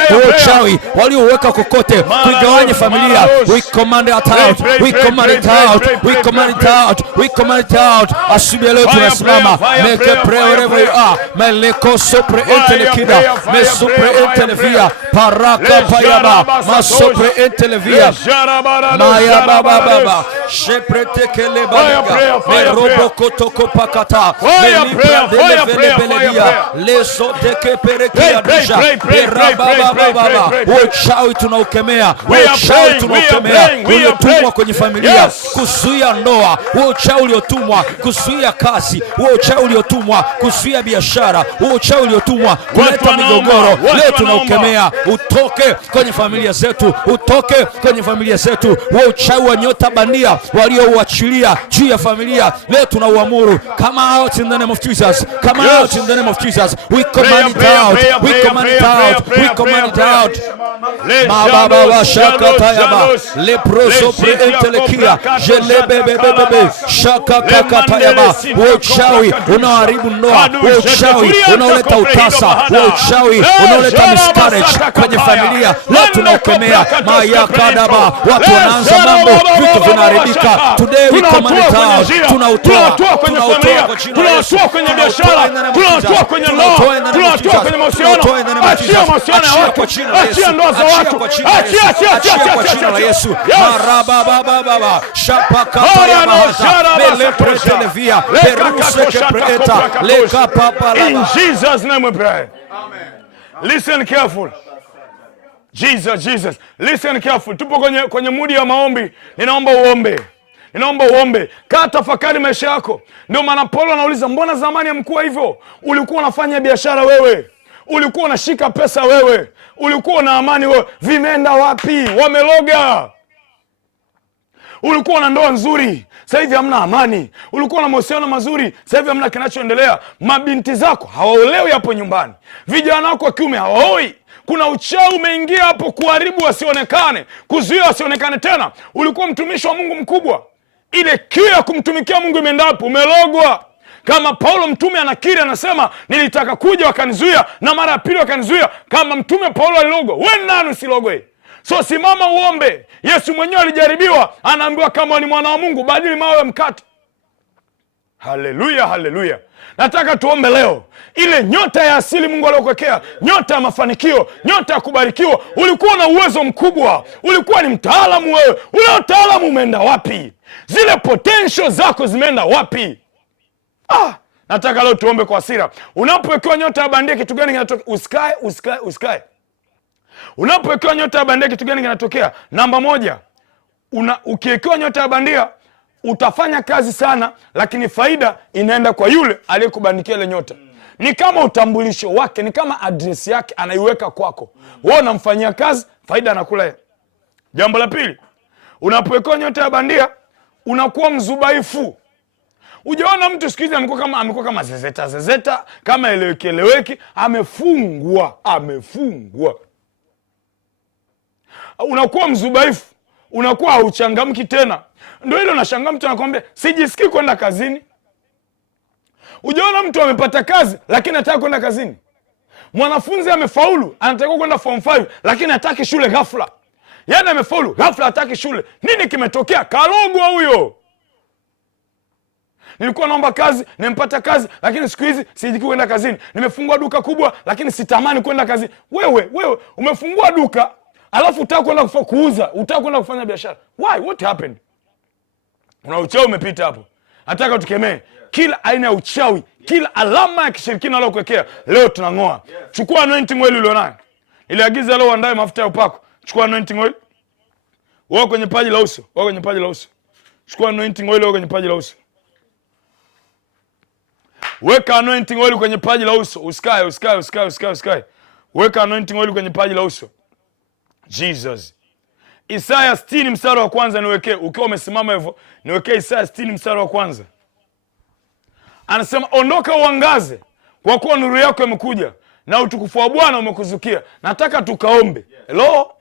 huo uchawi walioweka kokote kuigawanya familia, we command it out. We command it out. We command it out. We command it out. Asubuhi leo tunasimama. Make a prayer wherever you are. Meleko sopre entelekida. Me sopre entelevia. Paraka payaba. Ma sopre entelevia. Maya baba baba. Sheprete kele baliga. Me robo kotoko pakata. Me libra dele vele beledia. Leso deke perekia disha. Beraba baba. Uchawi tunaukemea. Uchawi tunaukemea. Uliotumwa kwenye familia kuzuia ndoa, huo uchawi uliotumwa kuzuia kazi, huo uchawi uliotumwa kuzuia biashara, huo uchawi uliotumwa kuleta migogoro, leo tunaukemea. Utoke kwenye familia zetu, utoke kwenye familia zetu. Huo uchawi wa nyota bandia waliouachilia juu ya familia, leo tunauamuru, come out in the name of Jesus. Come out in the name of Jesus. We command it out. We command it out. We command it out. Baba wa shaka tayaba leproso preentelekia jelebebebebe shaka kakatayaba. Uchawi unaoharibu ndoa, uchawi unaoleta utasa, uchawi unaoleta miscarriage kwenye familia, leo tunaukemea. Mayakadaba, watu wanaanza mambo, vitu vinaharibika. Today we command it out. Tunautoa kwa jina la Yesu. Kwenye biashara, tunautoa kwenye ndoa, tunautoa kwenye mahusiano. Achia mahusiano ya watu, achia ndoa za watu, achia Yesu. Maraba baba baba shapaka ya mahata melepretelevia peruse kepreta leka papa. In Jesus name we pray. Amen. Listen careful. Jesus. Listen careful. Tupo kwenye mudi ya maombi. Ninaomba uombe. inaomba uombe. Kaa tafakari maisha yako. Ndio maana Paulo anauliza, mbona zamani hamkuwa hivyo? Ulikuwa unafanya biashara wewe, ulikuwa unashika pesa wewe, ulikuwa na amani wewe, vimeenda wapi? Wameloga. Ulikuwa na ndoa nzuri, sasa hivi hamna amani. Ulikuwa na mahusiano mazuri, sasa hivi hamna kinachoendelea. Mabinti zako hawaolewi hapo nyumbani, vijana wako wa kiume hawaoi. Kuna uchawi umeingia hapo kuharibu wasionekane, kuzuia wasionekane tena. Ulikuwa mtumishi wa Mungu mkubwa, ile kiu ya kumtumikia Mungu imeenda hapo, umelogwa. Kama Paulo mtume anakiri, anasema nilitaka kuja wakanizuia, na mara ya pili wakanizuia. Kama mtume Paulo alilogwa, wewe nani usilogwe? So simama uombe. Yesu mwenyewe alijaribiwa, anaambiwa kama ni mwana wa Mungu badili mawe mkate. Haleluya, haleluya. Nataka tuombe leo. Ile nyota ya asili Mungu aliyokuwekea, nyota ya mafanikio, nyota ya kubarikiwa. Ulikuwa na uwezo mkubwa, ulikuwa ni mtaalamu wewe. Ule utaalamu umeenda wapi? Zile potential zako zimeenda wapi? Nataka leo tuombe kwa hasira. Unapowekewa nyota ya bandia, kitu gani kinatokea? Usikae. Unapowekewa nyota ya bandia, kitu gani kinatokea? Namba moja, ukiwekewa nyota ya bandia utafanya kazi sana, lakini faida inaenda kwa yule aliyekubandikia ile nyota. Ni kama utambulisho wake, ni kama address yake anaiweka kwako. Wewe unamfanyia kazi, faida anakula yeye. Jambo la pili, unapowekewa nyota ya bandia unakuwa mzubaifu. Ujaona mtu siku hizi amekuwa kama zezeta, kama eleweki, amefungwa. Unakuwa mzubaifu, unakuwa hauchangamki tena. Ndio ile unashangaa mtu anakuambia sijisikii kwenda kazini. Ujaona mtu amepata kazi lakini anataka kwenda kazini. Mwanafunzi amefaulu, anataka kwenda form 5 lakini hataki shule ghafla. Yaani amefaulu, ghafla hataki shule. Nini kimetokea? Kalogwa huyo. Nilikuwa naomba kazi, nimepata kazi, lakini siku hizi sijisikii kwenda kazini. Nimefungua duka kubwa lakini sitamani kwenda kazini. Wewe umefungua duka, alafu utaka kwenda kuuza, utaka kwenda kufanya biashara. Why? What happened? Una uchawi umepita hapo. Nataka tukemee kila aina ya uchawi, kila alama ya kishirikina alokuwekea. Leo tunang'oa. Chukua anointing oil ulionayo. Iliagiza leo uandae mafuta ya upako. Chukua anointing oil. Wao kwenye paji la uso, Chukua anointing oil kwenye paji la uso. Weka anointing oil kwenye paji la uso. Usikae. Weka anointing oil kwenye paji la uso. Jesus. Isaya 60 mstari wa kwanza niwekee. Ukiwa umesimama hivyo, niwekee Isaya 60 mstari wa kwanza. Anasema, ondoka uangaze, kwa kuwa nuru yako imekuja na utukufu wa Bwana umekuzukia. Nataka tukaombe. Hello?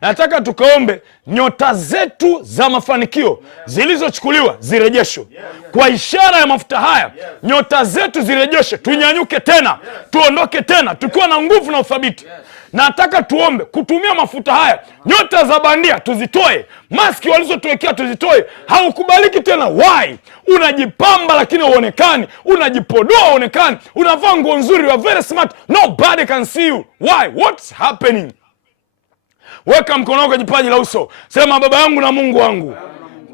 Nataka tukaombe nyota zetu za mafanikio zilizochukuliwa zirejeshwe. Kwa ishara ya mafuta haya, nyota zetu zirejeshwe, tunyanyuke tena, tuondoke tena, tukiwa na nguvu na uthabiti. Nataka tuombe kutumia mafuta haya, nyota za bandia tuzitoe, maski walizotuwekea tuzitoe. Haukubaliki tena. Why? Unajipamba lakini uonekani, unajipodoa uonekani, unavaa nguo nzuri, you are very smart, nobody can see you. Why? What's happening? Weka mkono wako kwenye paji la uso. Sema, Baba yangu na Mungu wangu,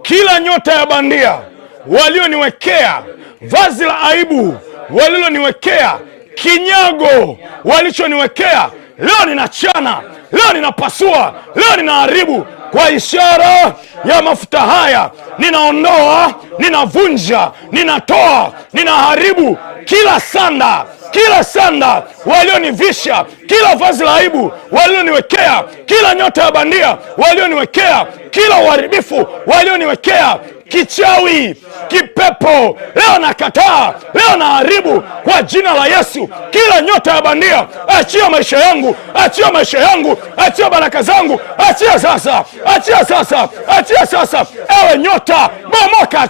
kila nyota ya bandia walioniwekea, vazi la aibu waliloniwekea, kinyago walichoniwekea, leo ninachana, leo ninapasua, leo ninaharibu. Kwa ishara ya mafuta haya, ninaondoa, ninavunja, ninatoa, ninaharibu kila sanda walionivisha, kila vazi la aibu walioniwekea, kila nyota ya bandia walioniwekea, kila uharibifu walioniwekea, kichawi, kipepo, leo nakataa, leo naharibu kwa jina la Yesu. Kila nyota ya bandia, achia maisha yangu, achia baraka zangu, achia sasa. Ewe nyota, bomoka,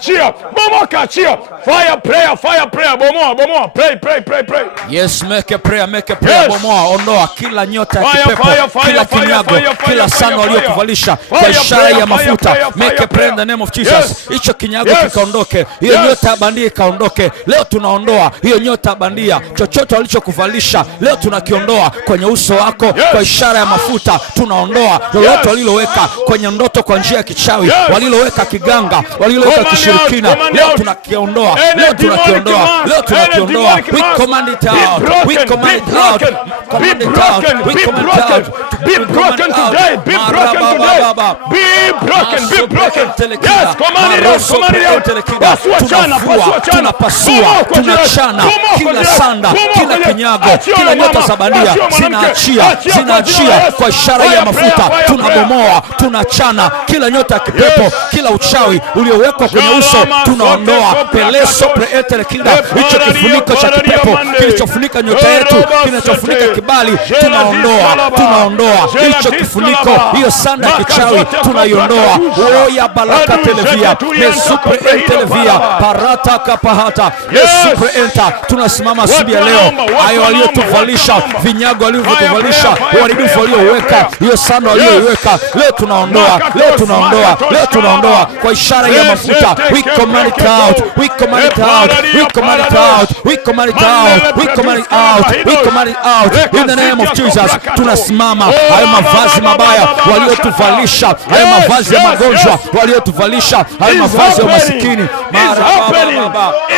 achia. Fire prayer, bomoa, pray. Yes, make a prayer, yes. Bomoa, ondoa kila nyota ya kipepo, kila kinyago, kila sana waliokuvalisha kwa ishara ya mafuta. Make a prayer in the name of Jesus. Hicho kinyago kikaondoka ikaondoke, hiyo nyota ya bandia ikaondoke. Leo tunaondoa hiyo nyota ya bandia. Chochote walichokuvalisha leo tunakiondoa kwenye uso wako kwa ishara ya mafuta. Tunaondoa lolote waliloweka kwenye ndoto kwa njia ya kichawi, waliloweka kiganga, waliloweka kishirikina. Leo tunakiondoa, leo tunakiondoa, leo tunakiondoa. We command it out, we command it out, command it out, we command it out. Be broken today, be broken today, be broken, be broken. Yes, command it out, command it out. Tunapasua, tunachana kila sanda, kila kinyago, kila nyota za bandia zinaachia, zinaachia kwa ishara ya mafuta. Tunabomoa, tunachana kila nyota ya kipepo, kila uchawi uliowekwa kwenye uso tunaondoa. Peleso preetere kinda, hicho kifuniko cha kipepo kilichofunika nyota yetu, kinachofunika kibali, tunaondoa, tunaondoa hicho kifuniko, hiyo sanda ya kichawi tunaiondoa. Oya balaka televia, mesupre televia, parata kapahata, mesupre enta. Tunasimama asubuhi ya leo, hayo waliotuvalisha, vinyago waliotuvalisha, uharibifu walioweka, hiyo sanda walioiweka, leo tunaondoa, leo tunaondoa, leo tunaondoa kwa ishara ya mafuta. We command it out, we command it out, we command it out, we command it out, we command it out, we command it out in the name of Jesus. Tunasimama, hayo mavazi mabaya waliotuvalisha, hayo mavazi ya magonjwa waliotuvalisha, hayo mavazi ya masikini,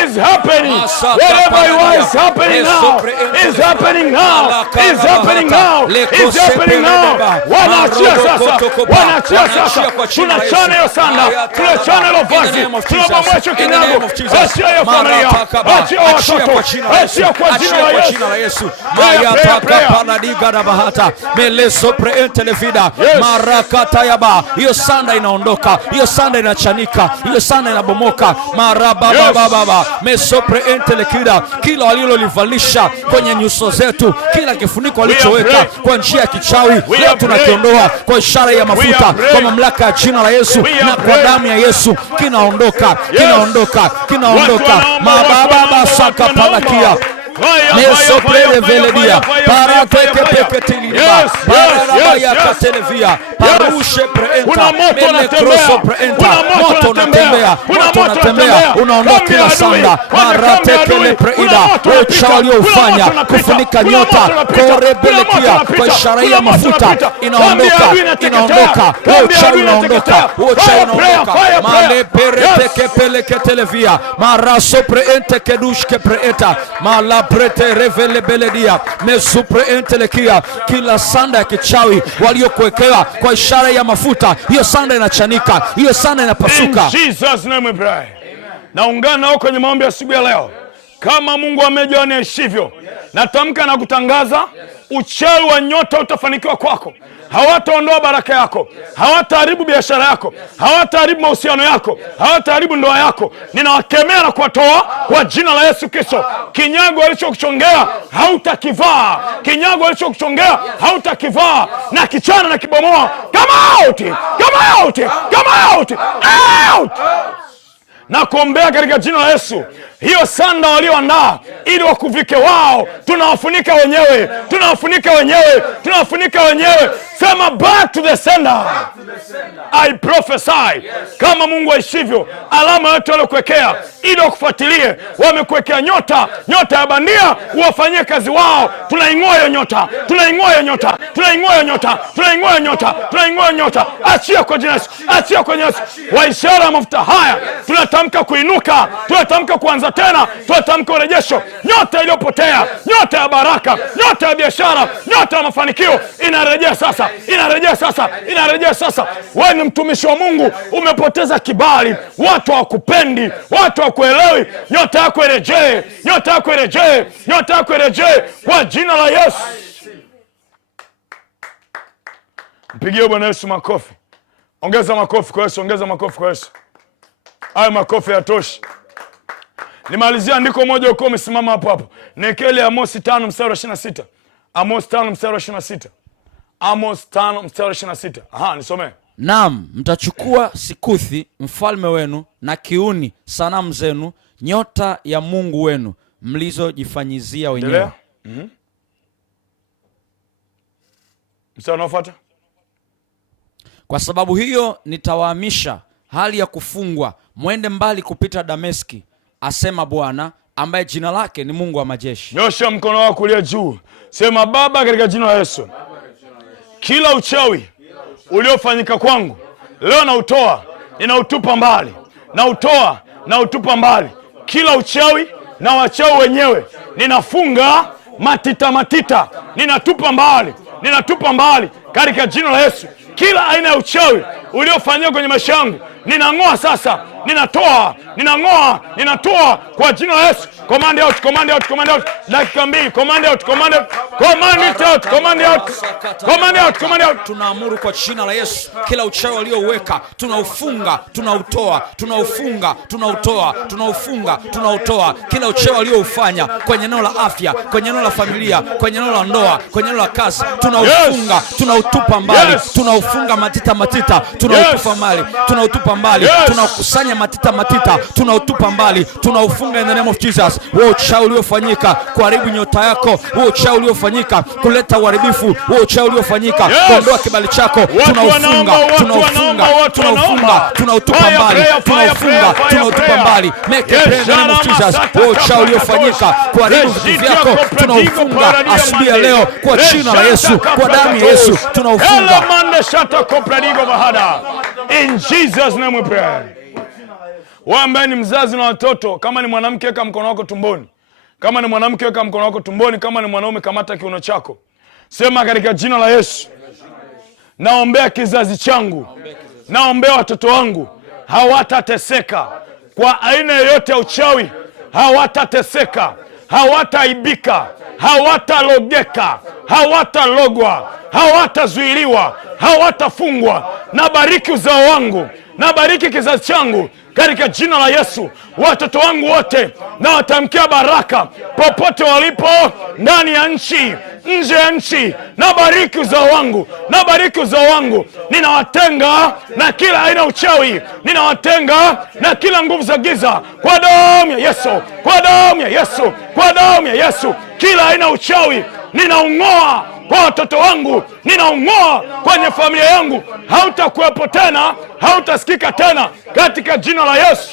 is happening. Whatever you are is happening now. Is happening now. Is happening now. Is happening now. Wanaachia sasa. Wanaachia sasa. Tunachana hiyo sanda. Tunachana hilo vazi. Tunabomoa hicho kinyago. Achia hiyo familia. Achia watoto. Achia kwa jina la Yesu. Maya taka panadiga na bahata. Meleso preentelevida. Marakata yaba. Hiyo sanda inaondoka. Hiyo sanda inachanika. Hiyo sanda inabomoka. Marababa. Mesopre entelekida. Kila walilolivalisha kwenye nyuso zetu, kila kifuniko walichoweka kwa njia ya kichawi, leo tunakiondoa kwa ishara ya mafuta, kwa mamlaka ya jina la Yesu na kwa damu ya Yesu. Kinaondoka, kinaondoka, kinaondoka. Mababa saka palakia Mesoprele veledia parateke peketilia barabaya katelevia parushe preenta mele kroso preenta. Moto unatembea, moto unatembea, unaondoa kila sanda marateke le preida. Uchawi uliofanya kufunika nyota korebelekia kwa ishara ya mafuta inaondoka, inaondoka. Uchawi unaondoka, uchawi unaondoka. Male pereteke peleke televia maraso preente kedushke preeta mala prete revele beledia mesupre entelekia. Kila sanda ya kichawi waliokuwekea kwa ishara ya mafuta, hiyo sanda inachanika, hiyo sanda inapasuka. In Jesus name we pray. Naungana nao kwenye maombi ya asubuhi ya leo. Kama Mungu amejua niishivyo, natamka na kutangaza uchawi wa nyota utafanikiwa kwako. Hawataondoa baraka yako, hawataharibu biashara yako, hawataharibu mahusiano yako, hawataharibu ndoa yako. Ninawakemea na kuwatoa kwa jina la Yesu Kristo. Kinyago walichokuchongea hautakivaa, kinyago walichokuchongea hautakivaa, na kichana na kibomoa. Come out, come out, come out, out. Na kuombea katika jina la Yesu, hiyo sanda walioandaa ili wakuvike wao, tunawafunika wenyewe, tunawafunika wenyewe, tunawafunika wenyewe. Sema back to the sender. I prophesy, kama Mungu aishivyo, alama yote waliokuwekea ili wakufuatilie, wamekuwekea nyota, nyota ya bandia, uwafanyie kazi wao. Tunaing'oa hiyo nyota, tunaing'oa hiyo nyota, tunaing'oa hiyo nyota, tunaing'oa hiyo nyota, tunaing'oa hiyo nyota. Achia kwa jina la Yesu, achia kwa jina la Yesu. Wa ishara ya mafuta haya tunatamka kuinuka, tunatamka kuanza tena, tunatamka urejesho. Nyota iliyopotea, nyota ya baraka, nyota ya biashara, nyota ya mafanikio inarejea sasa, inarejea sasa, inarejea sasa. Wewe ni mtumishi wa Mungu, umepoteza kibali, watu hawakupendi, watu hawakuelewi. Nyota yako irejee, nyota yako irejee, nyota yako irejee kwa jina la Yesu. Mpigie Bwana Yesu makofi. Ongeza makofi kwa Yesu, ongeza makofi kwa Yesu. Hayo makofi yatoshi. Nimalizia andiko moja uko umesimama hapo hapo. Nekeli Amos 5 mstari wa 26. Amos 5 mstari wa 26. Amos 5 mstari wa 26. Aha, nisomee. Naam, mtachukua Sikuthi mfalme wenu na Kiuni sanamu zenu, nyota ya Mungu wenu mlizojifanyizia wenyewe. Mstari unaofuata. Kwa sababu hiyo nitawahamisha hali ya kufungwa mwende mbali kupita Dameski, asema Bwana, ambaye jina lake ni Mungu wa majeshi. Nyosha mkono wako kulia juu. Sema, Baba, katika jina la Yesu, kila uchawi uliofanyika kwangu leo nautoa, ninautupa mbali. Nautoa, nautupa mbali. Kila uchawi na wachawi wenyewe ninafunga matita, ninatupa mbali. Ninatupa mbali katika jina la Yesu. Kila aina ya uchawi uliofanyika kwenye maisha yangu ninang'oa sasa. Ninatoa, ninang'oa, ninatoa kwa jina la Yesu. Command out, command out, command out. Dakika 2, command out, command out. Command it out, command out. Command out, command out. Tunaamuru kwa jina la Yesu, kila uchawi waliouweka tunaufunga, tunautoa, tunaufunga, tunautoa, tunaufunga, tunautoa. Kila uchawi walioufanya kwenye eneo la afya, kwenye eneo la familia, kwenye eneo la ndoa, kwenye eneo la kazi, tunaufunga, tunautupa mbali. Tunaufunga matita, tunautupa mbali, tunautupa mbali. Tunakusanya matita, tunautupa mbali, tunaufunga in the name of Jesus. Wewe uchawi uliofanyika kuharibu nyota yako, wewe uchawi uliofanyika kuleta uharibifu, wewe uchawi uliofanyika kuondoa kibali chako, tunaufunga, tunautupa mbali, tunaufunga, tunautupa mbali. Make a prayer in the name of Jesus. Wewe uchawi uliofanyika kuharibu vitu vyako, tunaufunga asubuhi ya leo kwa jina la Yesu, kwa damu ya Yesu, tunaufunga. In Jesus name we pray. Wewe ambaye ni mzazi na watoto, kama ni mwanamke weka mkono wako tumboni. Kama ni mwanamke weka mkono wako tumboni, kama ni mwanaume kamata kiuno chako. Sema, katika jina la Yesu, naombea kizazi changu, naombea watoto wangu, hawatateseka kwa aina yoyote ya uchawi, hawatateseka, hawataibika, hawatalogeka, hawatalogwa, hawatazuiliwa, hawatafungwa. Nabariki uzao wangu, nabariki kizazi changu katika jina la Yesu. Watoto wangu wote na watamkia baraka popote walipo, ndani ya nchi, nje ya nchi. Nabariki uzao wangu, nabariki uzao wangu. Ninawatenga na kila aina uchawi, ninawatenga na kila nguvu za giza kwa damu ya Yesu, kwa damu ya Yesu, kwa damu ya Yesu. Kila aina uchawi ninaung'oa kwa watoto wangu, ninaung'oa kwenye familia yangu. Hautakuwepo tena, hautasikika tena katika jina la Yesu.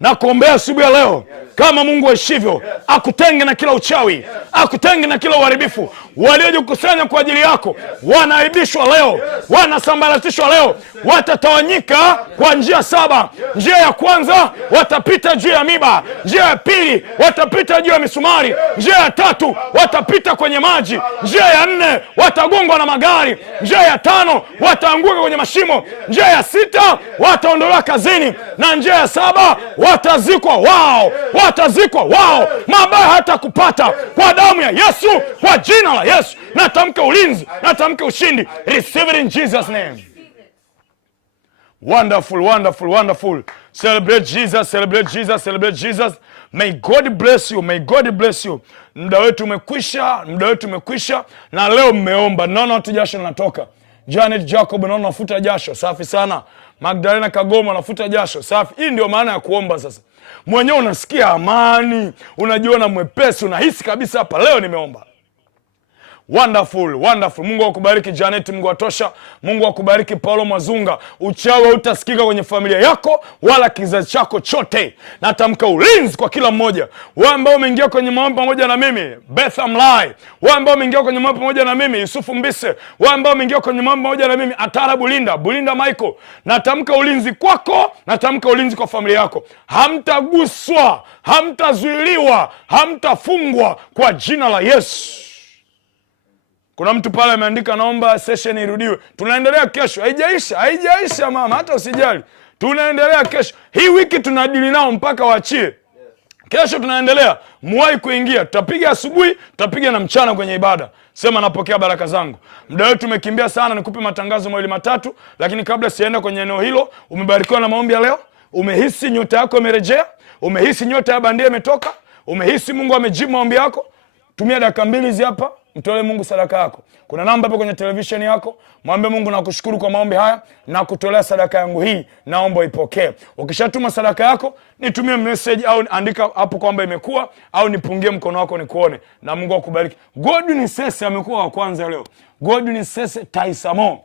Na kuombea asubuhi ya leo, kama Mungu aishivyo, akutenge na kila uchawi, akutenge na kila uharibifu. Waliojikusanya kwa ajili yako wanaaibishwa leo, wanasambaratishwa leo. Watatawanyika kwa njia 7. Njia ya kwanza watapita juu ya miba, njia ya pili watapita juu ya misumari, njia ya 3 watapita kwenye maji, njia ya 4 watagongwa na magari, njia ya 5 wataanguka kwenye mashimo, njia ya 6 wataondolewa kazini, na njia ya 7 watazikwa wao, watazikwa wao. Mabaya hata kupata kwa damu ya Yesu, kwa jina la Yesu. Natamka ulinzi, natamka ushindi. Receive it in Jesus name. Wonderful, wonderful, wonderful. Celebrate Jesus, celebrate Jesus, celebrate Jesus. May God bless you, may God bless you. Muda wetu umekwisha, muda wetu umekwisha. Na leo mmeomba, naona watu jasho linatoka. Janet Jacob naona nafuta jasho, safi sana. Magdalena Kagoma nafuta jasho, safi. Hii ndio maana ya kuomba sasa. Mwenyewe unasikia amani, unajiona mwepesi, unahisi kabisa hapa leo nimeomba. Wonderful, wonderful. Mungu akubariki Janet, Mungu atosha. Mungu akubariki Paulo Mazunga. Uchawi utasikika kwenye familia yako wala kizazi chako chote. Natamka ulinzi kwa kila mmoja. Wewe ambao umeingia kwenye maombi pamoja na mimi, Betha Mlai. Wewe ambao umeingia kwenye maombi pamoja na mimi, Yusufu Mbise. Wewe ambao umeingia kwenye maombi pamoja na mimi, Atara Bulinda Michael. Natamka ulinzi kwako, natamka ulinzi kwa familia yako. Hamtaguswa, hamtazuiliwa, hamtafungwa kwa jina la Yesu. Kuna mtu pale ameandika naomba session irudiwe. Tunaendelea kesho. Haijaisha mama, hata usijali. Tunaendelea kesho. Hii wiki tunadili nao mpaka waachie. Kesho tunaendelea. Muwahi kuingia. Tutapiga asubuhi, tutapiga na mchana kwenye ibada. Sema napokea baraka zangu. Muda wetu umekimbia sana, nikupe matangazo mawili matatu, lakini kabla sienda kwenye eneo hilo, umebarikiwa na maombi ya leo? Umehisi nyota yako imerejea? Umehisi nyota ya bandia imetoka? Umehisi Mungu amejibu maombi yako? Tumia dakika 2 hizi hapa, mtolee Mungu sadaka yako. Kuna namba hapo kwenye television yako. Mwambie Mungu nakushukuru kwa maombi haya na kutolea sadaka yangu hii, naomba ipokee. Ukishatuma sadaka yako, nitumie message au andika hapo kwamba imekuwa, au nipungie mkono wako nikuone, na Mungu akubariki. Godwin Sese amekuwa wa kwanza leo. Godwin Sese Taisamo.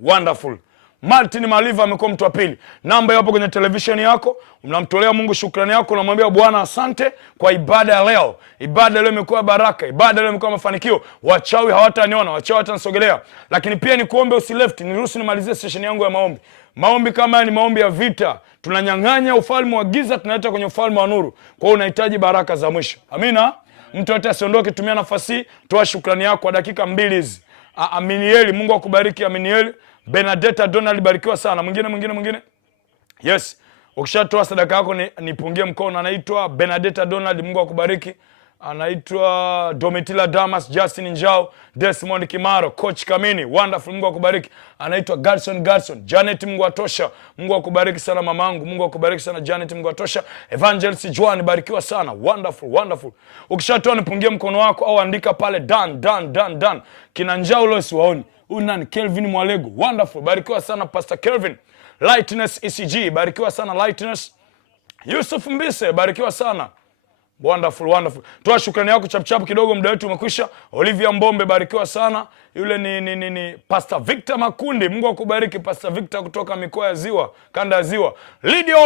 Wonderful. Martin Maliva amekuwa mtu wa pili. Namba hapo kwenye televisheni yako, unamtolea Mungu shukrani yako, unamwambia Bwana asante kwa ibada ya leo. Ibada leo imekuwa baraka, ibada leo imekuwa mafanikio. Wachawi hawataniona, wachawi hawatanisogelea. Lakini pia nikuombe usileft, niruhusu nimalizie session yangu ya maombi. Maombi kama ni maombi ya vita, tunanyang'anya ufalme wa giza, tunaleta kwenye ufalme wa nuru. Kwa hiyo unahitaji baraka za mwisho. Amina. Mtu yote asiondoke, tumia nafasi hii, toa shukrani yako kwa dakika 2 hizi. Aminieli, Mungu akubariki Aminieli. Benedetta Donald, barikiwa sana. Mwingine. Yes. Ukishatoa sadaka yako nipungie mkono. Anaitwa Benedetta Donald, Mungu akubariki. Anaitwa Domitila Damas, Justin Njao, Desmond Kimaro, Coach Kamini, wonderful, Mungu akubariki. Anaitwa Garson, Janet, Mungu atosha. Mungu akubariki sana mamangu, Mungu akubariki sana Janet, Mungu atosha. Evangelist Joan, barikiwa sana, wonderful. Ukishatoa nipungie mkono wako au andika pale done. Kina Njao leo siwaoni. Nani? Kelvin Mwalego, wonderful, barikiwa sana Pastor Kelvin. Lightness ECG, barikiwa sana Lightness. Yusuf Mbise, barikiwa sana. Wonderful. Toa shukrani yako chapu kidogo, muda wetu umekwisha. Olivia Mbombe, barikiwa sana. Yule ni Pastor Victor Makundi, Mungu akubariki Pastor Victor kutoka mikoa ya Ziwa, kanda ya Ziwa. Lydia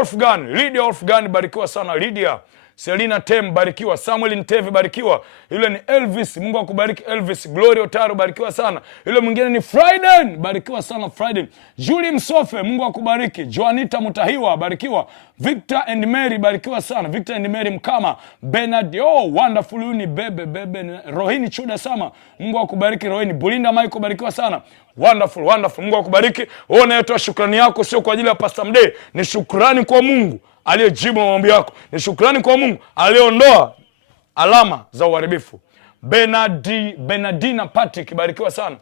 Olfgan, barikiwa sana Lydia. Selina Tem, barikiwa. Samuel Nteve, barikiwa. Yule ni Elvis, Mungu akubariki Elvis. Glory Otaro, barikiwa sana. Yule mwingine ni Friday, barikiwa sana Friday. Julie Msofe, Mungu akubariki. Joanita Mutahiwa, barikiwa. Victor and Mary, barikiwa sana. Victor and Mary Mkama. Bernard, wonderful. Yuni bebe. Rohini Chuda Sama, Mungu akubariki Rohini. Bulinda Michael, barikiwa sana. Wonderful. Mungu akubariki. Wewe unayetoa shukrani yako sio kwa ajili ya Pastor Mdee, ni shukrani kwa Mungu aliyejibu maombi yako. Ni shukrani kwa Mungu aliyeondoa alama za uharibifu. Benadina Patrick, barikiwa sana.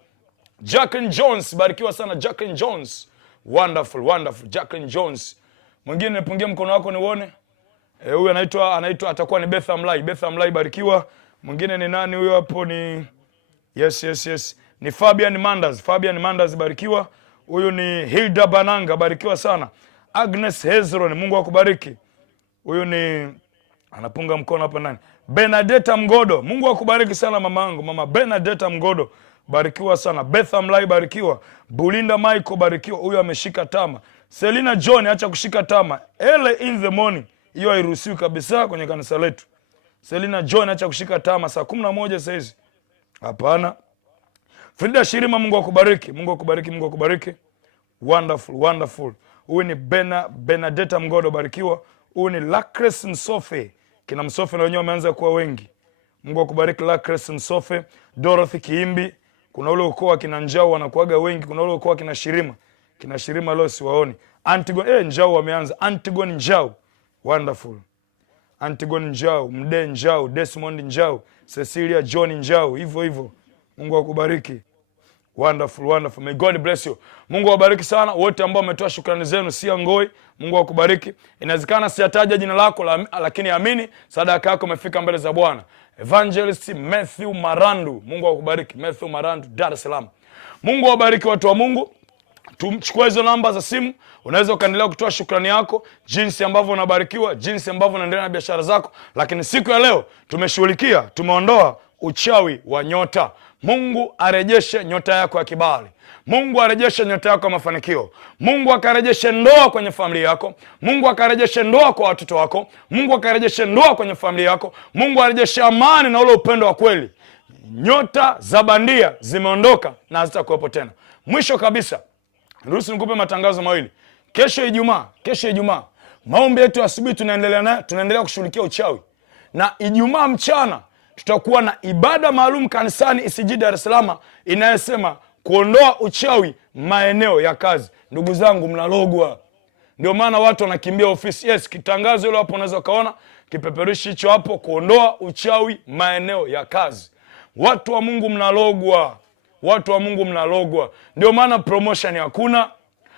Jacqueline Jones, barikiwa sana Jacqueline Jones. Wonderful. Jacqueline Jones. Mwingine nipungie mkono wako nione. Huyu anaitwa atakuwa ni Betha Mlai, barikiwa. Mwingine ni nani huyo hapo? Ni yes. Ni Fabian Manders, barikiwa. Huyu ni Hilda Bananga, barikiwa sana. Agnes Hezron, Mungu akubariki. Huyu ni anapunga mkono hapa nani? Benedetta Mgodo, Mungu akubariki sana mamangu, Mama Benedetta Mgodo, barikiwa sana. Betha Mlai, barikiwa. Bulinda Michael, barikiwa. Huyu ameshika tama. Selina John, acha kushika tama. Early in the morning, hiyo hairuhusiwi kabisa kwenye kanisa letu. Selina John, acha kushika tama saa 11 saa hizi. Hapana. Frida Shirima, Mungu akubariki. Mungu akubariki. Wonderful. Huyu ni Benedetta Mgodo, barikiwa. Huyu ni Lacres Nsofe. Kina Msofe na wenyewe wameanza kuwa wengi. Mungu akubariki Lacres Nsofe. Dorothy Kiimbi. Kuna ule ukoo kina Njao wanakuaga wengi. Kuna ule ukoo kina Shirima. Kina Shirima leo siwaoni. Antigone Njao wameanza. Antigone Njao. Wonderful. Antigone Njao, Mde Njao, Desmond Njao, Cecilia John Njao, hivyo. Mungu akubariki. Wonderful. May God bless you. Mungu awabariki sana wote ambao wametoa shukrani zenu. Sia Ngoi, Mungu akubariki. Inawezekana sijataja jina lako lakini amini sadaka yako imefika mbele za Bwana. Evangelist Matthew Marandu, Mungu akubariki. Matthew Marandu, Dar es Salaam. Mungu awabariki watu wa Mungu. Tumchukue hizo namba za simu. Unaweza ukaendelea kutoa shukrani yako, jinsi ambavyo unabarikiwa, jinsi ambavyo unaendelea na biashara zako. Lakini siku ya leo tumeondoa uchawi wa nyota. Mungu arejeshe nyota yako ya kibali. Mungu arejeshe nyota yako ya mafanikio. Mungu akarejeshe ndoa kwenye familia yako. Mungu akarejeshe ndoa kwa watoto wako. Mungu akarejeshe ndoa kwenye familia yako. Mungu arejeshe amani na ule upendo wa kweli. Nyota za bandia zimeondoka na hazitakuwepo tena. Mwisho kabisa, ruhusu nikupe matangazo mawili. Kesho Ijumaa, maombi yetu asubuhi tunaendelea kushughulikia uchawi. Na Ijumaa mchana tutakuwa na ibada maalum kanisani ECG Dar es Salaam inayosema kuondoa uchawi maeneo ya kazi. Ndugu zangu, mnalogwa. Ndio maana watu wanakimbia ofisi. Yes, kitangazo hilo hapo unaweza kaona, kipeperushi hicho hapo, kuondoa uchawi maeneo ya kazi. Watu wa Mungu mnalogwa. Ndio maana promotion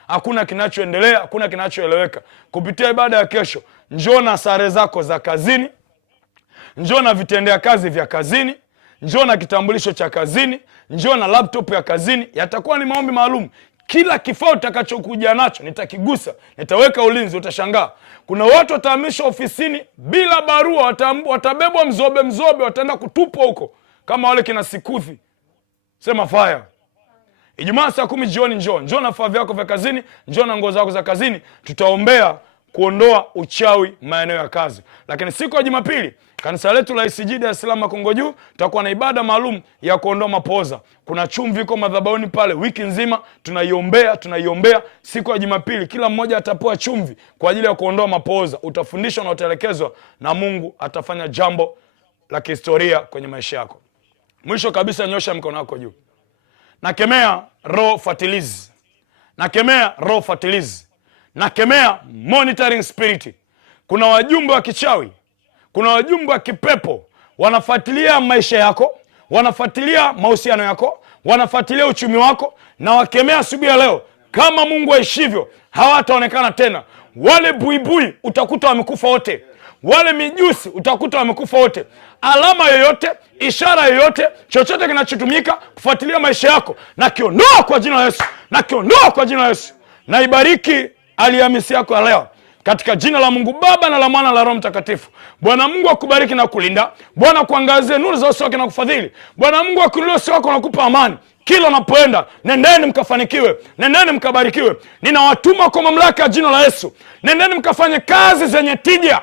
hakuna kinachoendelea, hakuna kinachoeleweka. Kupitia ibada ya kesho, njoo na sare zako za kazini, njoo na vitendea kazi vya kazini, njoo na kitambulisho cha kazini, njoo na laptop ya kazini. Yatakuwa ni maombi maalum. Kila kifaa utakachokuja nacho nitakigusa, nitaweka ulinzi. Utashangaa kuna watu watahamishwa ofisini bila barua, watabebwa mzobe, wataenda kutupwa huko kama wale kina Sikuthi. Sema fire. Ijumaa saa 10 jioni njoo na vifaa vyako vya kazini, njoo na nguo zako za kazini, tutaombea kuondoa uchawi maeneo ya kazi. Lakini siku ya Jumapili kanisa letu la ICG Dar es Salaam Makongo Juu tutakuwa na ibada maalum ya kuondoa mapooza. Kuna chumvi iko madhabahuni pale, wiki nzima tunaiombea. Siku ya Jumapili kila mmoja atapewa chumvi kwa ajili ya kuondoa mapooza. Utafundishwa na utaelekezwa na Mungu atafanya jambo la kihistoria kwenye maisha yako. Mwisho kabisa, nyosha mkono wako juu. Nakemea roho fatilizi. Nakemea roho fatilizi. Nakemea monitoring spirit. Kuna wajumbe wa kichawi, kuna wajumbe wa kipepo wanafuatilia maisha yako, wanafuatilia mahusiano yako, wanafuatilia uchumi wako, na wakemea asubuhi ya leo, kama Mungu aishivyo, hawataonekana tena. Wale buibui utakuta wamekufa wote. Wale mijusi utakuta wamekufa wote. Alama yoyote, ishara yoyote, chochote kinachotumika kufuatilia maisha yako, na kiondoa kwa jina la Yesu. Na kiondoa kwa jina la Yesu. Na ibariki Alhamisi yako ya leo katika jina la Mungu Baba na la Mwana na la Roho Mtakatifu. Bwana Mungu akubariki na kulinda. Bwana kuangazie nuru za uso wake na kufadhili. Bwana Mungu akuinulie uso wake na kukupa amani. Kila unapoenda, nendeni mkafanikiwe, nendeni mkabarikiwe. Ninawatuma kwa mamlaka ya jina la Yesu. Nendeni mkafanye kazi zenye tija.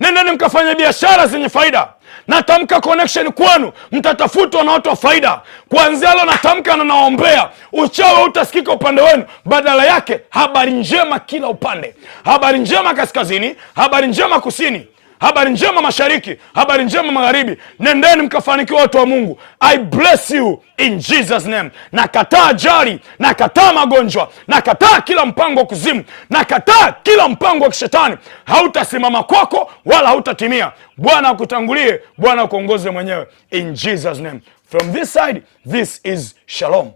Nendeni mkafanye biashara zenye faida. Natamka connection kwenu, mtatafutwa na watu wa faida. Kuanzia leo natamka na naombea, uchawi utasikika upande wenu, badala yake habari njema kila upande. Habari njema kaskazini, habari njema kusini, habari njema mashariki, habari njema magharibi. Nendeni mkafanikiwa watu wa Mungu. I bless you in Jesus name. Nakataa ajali, nakataa magonjwa, nakataa kila mpango wa kuzimu, nakataa kila mpango wa kishetani. Hautasimama kwako wala hautatimia. Bwana akutangulie, Bwana akuongoze mwenyewe in Jesus name. From this side, this is Shalom.